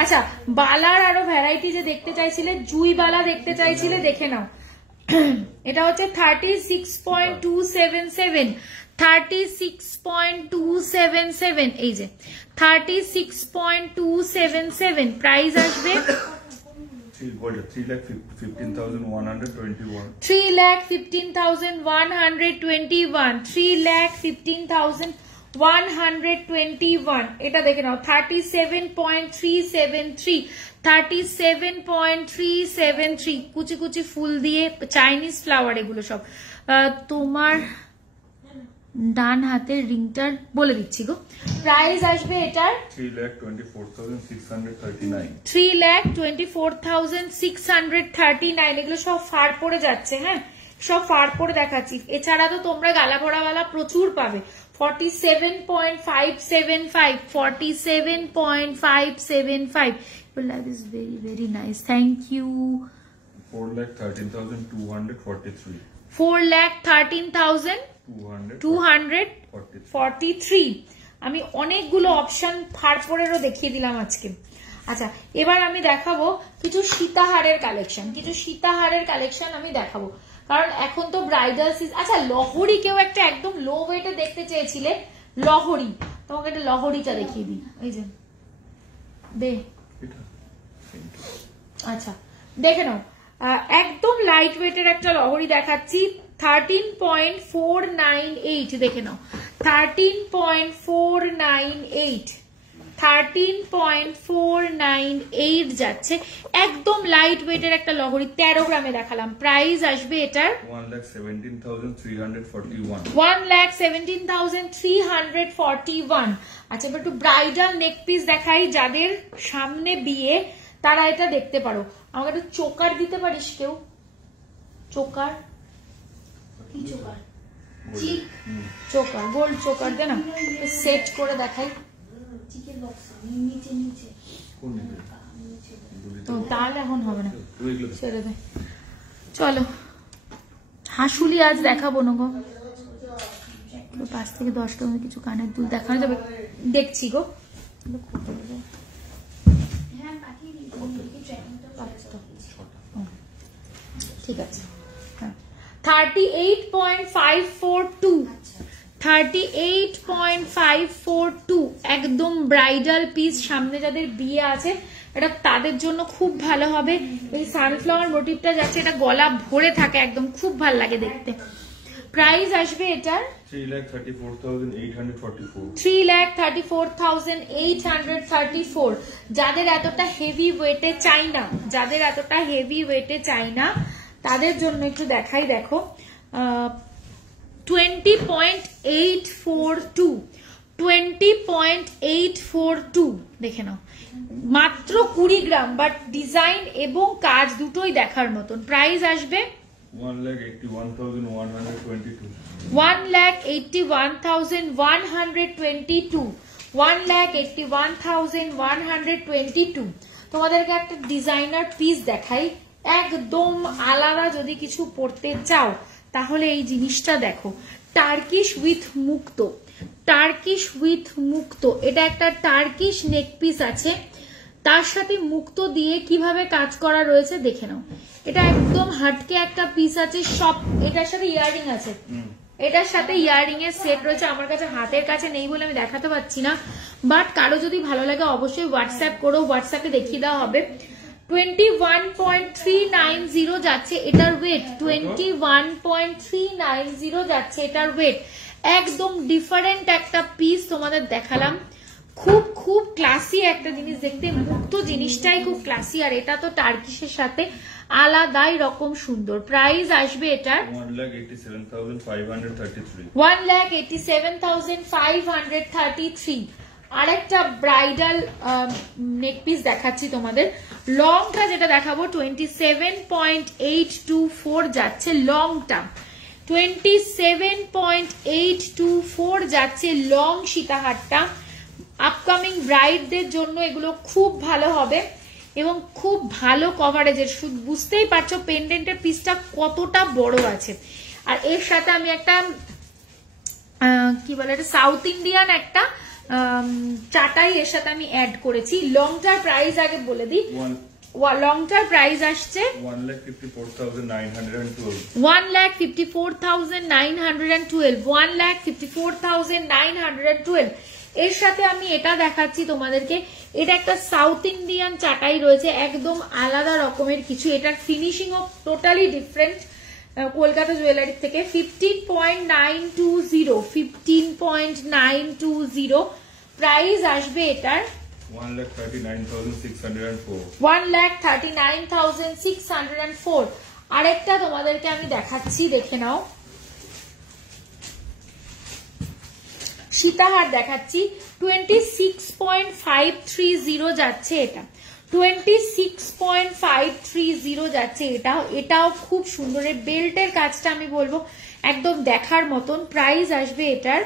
আচ্ছা বালার আরো ভ্যারাইটি যে দেখতে চাইছিলে, জুই বালা দেখতে চাইছিলে, দেখে নাও। এটা হচ্ছে 36.277, 36.277। এই যে 36.277 প্রাইস আসবে 3,15,121. 3,15,121, 3,15,121। 121, এটা দেখে নাও 37.373, 37.373, কুচি কুচি ফুল দিয়ে চাইনিজ ফ্লাওয়ার এগুলো সব। তোমার ডান হাতের রিংটার বলে দিচ্ছি গো, প্রাইস আসবে এটার 3,24,639, 3,24,639। এগুলো সব ফার পড়ে যাচ্ছে, হ্যাঁ সব ফার পরে দেখাচ্ছি। এছাড়া তো তোমরা গালা ভরাওয়ালা প্রচুর পাবে। 47.575, 47.575। Your life is very very nice. Thank you. 4,13,243, 4,13,243। আমি অনেকগুলো অপশন ফারপরেরও দেখিয়ে দিলাম আজকে। আচ্ছা এবার আমি দেখাবো কিছু সীতাহারের কালেকশন, কিছু সীতাহারের কালেকশন আমি দেখাবো, কারণ এখন তো ব্রাইডাল সিজন। আচ্ছা লহরি কেউ একটা একদম লো ওয়েটে দেখতে চেয়েছিলে, লহরি, তোমাকে একটা লহরিটা দেখিয়ে দিই। এই যে দে, আচ্ছা দেখে নাও, একদম লাইট ওয়েটের একটা লহরি দেখাচ্ছি। 13.498, দেখে নাও 13.498, 13.498 যাচ্ছে, একদম লাইট ওয়েটের একটা লহরি। 13 গ্রামে দেখালাম। প্রাইস আসবে এটার 1,17,341, 1,17,341। আচ্ছা এবার একটু ব্রাইডাল নেক পিস দেখাই, যাদের সামনে বিয়ে তারা এটা দেখতে পারো। আমাকে একটু চোকার দিতে পারিস কেউ? চোকার, কি চোকার? চোকার, গোল্ড চোকার দে না, সেট করে দেখাই। চিকেন বক্স নিচে নিচে তো তাহলে এখন হবে না, ছেড়ে দে। চলো হাসুলি আজ দেখাবো না গো, 5 থেকে 10 টাকা কিছু কানের দুল দেখানো যাবে, দেখছি গো। ঠিক আছে, 38.542, 38.542, একদম ব্রাইডাল পিস। সামনে যাদের বিয়ে আছে এটা তাদের জন্য খুব ভালো হবে। এই সানফ্লাওয়ার মোটিভটা যাচ্ছে, এটা গলা ভরে থাকে একদম, খুব ভালো লাগে দেখতে। প্রাইস আসবে এটার 3,34,844, 3,34,834। যাদের এতটা হেভি ওয়েটে চাই না, যাদের এতটা হেভি ওয়েটে চাই না তাদের জন্য একটু দেখাই, দেখো 20.842, 20.842 দেখে নাও, মাত্র 20 গ্রাম, বাট ডিজাইন এবং কাজ দুটোই দেখার মতন। প্রাইস আসবে 1,81,122, 1,81,122, 1,81,122। তোমাদেরকে একটা ডিজাইনার পিস দেখাই, একদম আলাদা। যদি কিছু পড়তে চাও তাহলে এই জিনিসটা দেখো, টার্কিশ উইথ মুক্তো, টার্কিশ উইথ মুক্তো। এটা একটা টার্কিশ নেক পিস আছে, তার সাথে মুক্তো দিয়ে কিভাবে কাজ করা রয়েছে দেখে নাও। এটা একদম হাটকে একটা পিস আছে, সব এটার সাথে ইয়াররিং আছে, এটার সাথে ইয়াররিং এর সেট রয়েছে। আমার কাছে হাতের কাছে নেই বলে আমি দেখাতে পারছি না, বাট কারো যদি ভালো লাগে অবশ্যই হোয়াটসঅ্যাপ করো, হোয়াটসঅ্যাপে দেখিয়ে দেওয়া হবে। 21.390 যাচ্ছে এটার ওয়েট, 21.390 যাচ্ছে এটার ওয়েট। একদম ডিফারেন্ট একটা পিস তোমাদের দেখালাম, খুব খুব ক্লাসি একটা জিনিস দেখতে, মুক্ত জিনিসটাই খুব ক্লাসি, আর এটা তো টার্কিশের সাথে আলাদাই রকম সুন্দর। প্রাইস আসবে এটার 1,87,533, 1,87,533। আরেকটা ব্রাইডাল নেক পিস দেখাচ্ছি তোমাদের, লংটা যেটা দেখাবো 27.824 যাচ্ছে লংটা, 27.824 যাচ্ছে লং সীতাহারটা। আপকামিং ব্রাইডদের জন্য এগুলো খুব ভালো হবে এবং খুব ভালো কভারেজের। বুঝতেই পারছো পেন্ডেন্টের পিসটা কতটা বড় আছে। আর এর সাথে আমি একটা কি বলে, এটা সাউথ ইন্ডিয়ান একটা চাটাই এর সাথে আমি অ্যাড করেছি। লংটার প্রাইস আগে বলে দিই, লংটার প্রাইস আসছে 1,54,912, 1,54,912, 1,54,912। এর সাথে আমি এটা দেখাচ্ছি তোমাদেরকে, এটা একটা সাউথ ইন্ডিয়ান চাটাই রয়েছে, একদম আলাদা রকমের কিছু। এটার ফিনিশিংও টোটালি ডিফারেন্ট, কলকাতা জুয়েলারি থেকে 15.920 15.920 প্রাইস আসবে এটার 1,39,604 1,39,604 আরেকটা তোমাদেরকে আমি দেখাচ্ছি, দেখে নাও। সীতাহার দেখাচ্ছি 26.530 যাচ্ছে এটা, 26.530 যাচ্ছে এটাও খুব সুন্দর। বেল্টের কাজটা আমি বলবো একদম দেখার মতন। প্রাইস আসবে এটার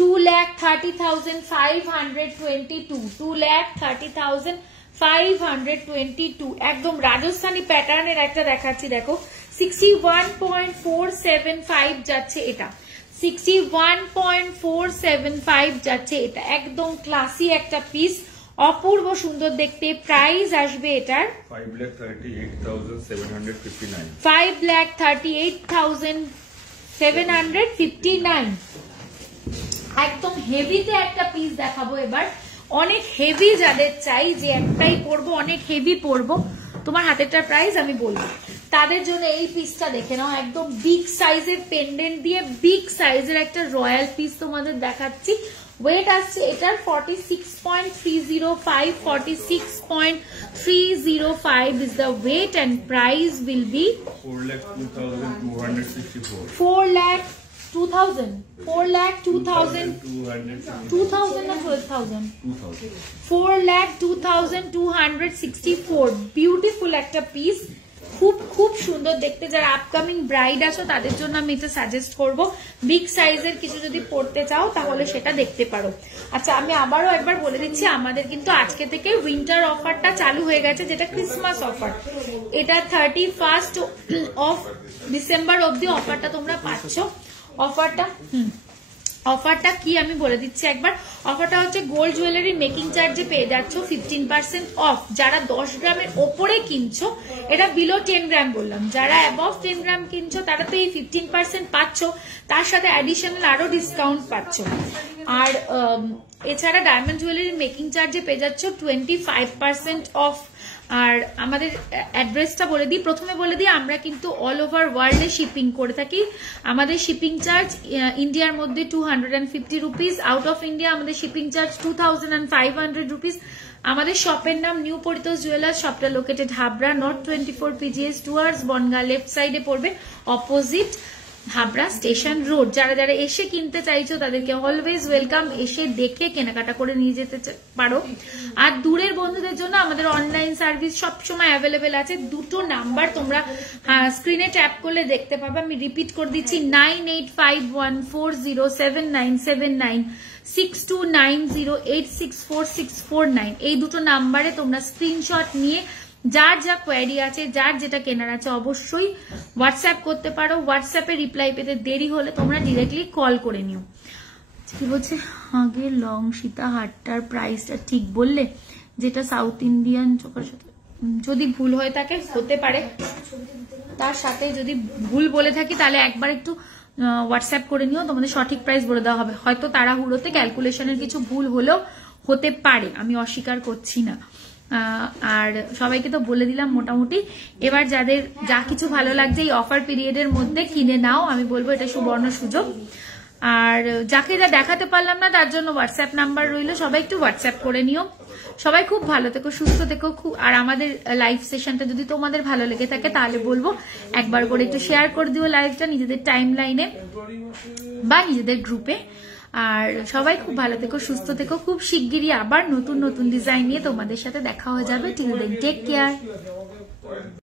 2,30,522 2,30,522 2,30,522 একদম রাজস্থানী প্যাটার্নের একটা দেখাচ্ছি, দেখো 61.475 যাচ্ছে এটা, 61.475 যাচ্ছে এটা, একদম ক্লাসি একটা পিস, অপূর্ব সুন্দর দেখতে। প্রাইস আসবে এটার 5,38,759 5,38,759 একদম হেভিতে একটা পিস দেখাবো এবার। অনেক হেভি যাদের চাই, যে একটাই পরবো অনেক হেভি পরবো, তোমার হাতেরটার প্রাইস আমি বলবো, তাদের জন্য এই পিসটা দেখে নাও। একদম বিগ সাইজের পেন্ডেন্ট দিয়ে বিগ সাইজের একটা রয়্যাল পিস তোমাদের দেখাচ্ছি। ওয়েট আসছে এটার 46.305 46.305 is the weight and price will be 4,02,264 4,02,000 4,02,000 না 12,000 4,02,264 বিউটিফুল একটা পিস, খুব খুব সুন্দর দেখতে। যারা আপকামিং ব্রাইড আছো তাদের জন্য আমি এটা সাজেস্ট করব। বিগ সাইজের কিছু যদি পড়তে চাও তাহলে সেটা দেখতে পারো। আচ্ছা, আমি আবারও একবার বলে দিচ্ছি, আমাদের কিন্তু আজকে থেকে উইন্টার অফারটা চালু হয়ে গেছে, যেটা ক্রিসমাস অফার। এটা 31st অফ ডিসেম্বর অবধি অফারটা তোমরা পাচ্ছ। অফারটা কি আমি বলে দিচ্ছি একবার। অফারটা হচ্ছে গোল্ড জুয়েলারি মেকিং চার্জে পেয়ে যাচ্ছ 15% অফ। যারা 10 গ্রামের ওপরে কিনছো, এটা বিলো 10 গ্রাম বললাম, যারা অ্যাবভ 10 গ্রাম কিনছো তারা তো এই 15% পাচ্ছ, তার সাথে অ্যাডিশনাল আরো ডিসকাউন্ট পাচ্ছ। আর এছাড়া ডায়মন্ড জুয়েলারি মেকিং চার্জে পেয়ে যাচ্ছ 25% অফ। আর আমাদের অ্যাড্রেসটা বলে দিই, প্রথমে বলে দিই আমরা কিন্তু অল ওভার ওয়ার্ল্ডে শিপিং করে থাকি। আমাদের শিপিং চার্জ ইন্ডিয়ার মধ্যে 250 রুপিস, আউট অফ ইন্ডিয়া আমাদের শিপিং চার্জ 2,500 রুপিস। আমাদের শপের নাম নিউ পরিতোষ জুয়েলার্স, শপটা located Habra, north 24 PGS towards Bongaon, left সাইডে পড়বে, অপোজিট হাবড়া স্টেশন রোড। যারা যারা এসে কিনতে চাইছো তাদেরকে অলওয়েজ ওয়েলকাম, এসে দেখে কেনাকাটা করে নিয়ে যেতে পারো। আর দূরের বন্ধুদের জন্য আমাদের অনলাইন সার্ভিস সবসময় অ্যাভেলেবেল আছে। দুটো নাম্বার তোমরা স্ক্রিনে ট্যাপ করলে দেখতে পাবে, আমি রিপিট করে দিচ্ছি 9851407979 6290864649। এই দুটো নাম্বারে তোমরা স্ক্রিনশট নিয়ে যার যা কোয়ারি আছে, যার যেটা কেনার আছে অবশ্যই হোয়াটসঅ্যাপ করতে পারো। হোয়াটসঅ্যাপে রিপ্লাই পেতে দেরি হলে তোমরা ডিরেক্টলি কল করে নিও। কি বলছে, আগে লং সীতাহারটার প্রাইসটা ঠিক বললে, যেটা সাউথ ইন্ডিয়ান চোখের সাথে, যদি ভুল হয়ে থাকে হতে পারে, তার সাথে যদি ভুল বলে থাকি তাহলে একবার একটু হোয়াটসঅ্যাপ করে নিও, তোমাদের সঠিক প্রাইস বলে দেওয়া হবে। হয়তো তাড়াহুড়োতে ক্যালকুলেশনের কিছু ভুল হলেও হতে পারে, আমি অস্বীকার করছি না। আর সবাইকে তো বলে দিলাম মোটামুটি। এবার যাদের যা কিছু ভালো লাগছে এই অফার পিরিয়ডের মধ্যে কিনে নাও, আমি বলবো এটা সুবর্ণ সুযোগ। আর যাকে যা দেখাতে পারলাম না তার জন্য হোয়াটসঅ্যাপ নাম্বার রইলো, সবাই একটু হোয়াটসঅ্যাপ করে নিও। সবাই খুব ভালো থেকো, সুস্থ থেকো। আর আমাদের লাইভ সেশনটা যদি তোমাদের ভালো লেগে থাকে তাহলে বলবো একবার করে একটু শেয়ার করে দিও লাইভটা নিজেদের টাইম লাইনে বা নিজেদের গ্রুপে। আর সবাই খুব ভালো থেকো, সুস্থ থেকো। খুব শিগগিরই আবার নতুন নতুন ডিজাইন নিয়ে তোমাদের সাথে দেখা হয়ে যাবে। Till then take care.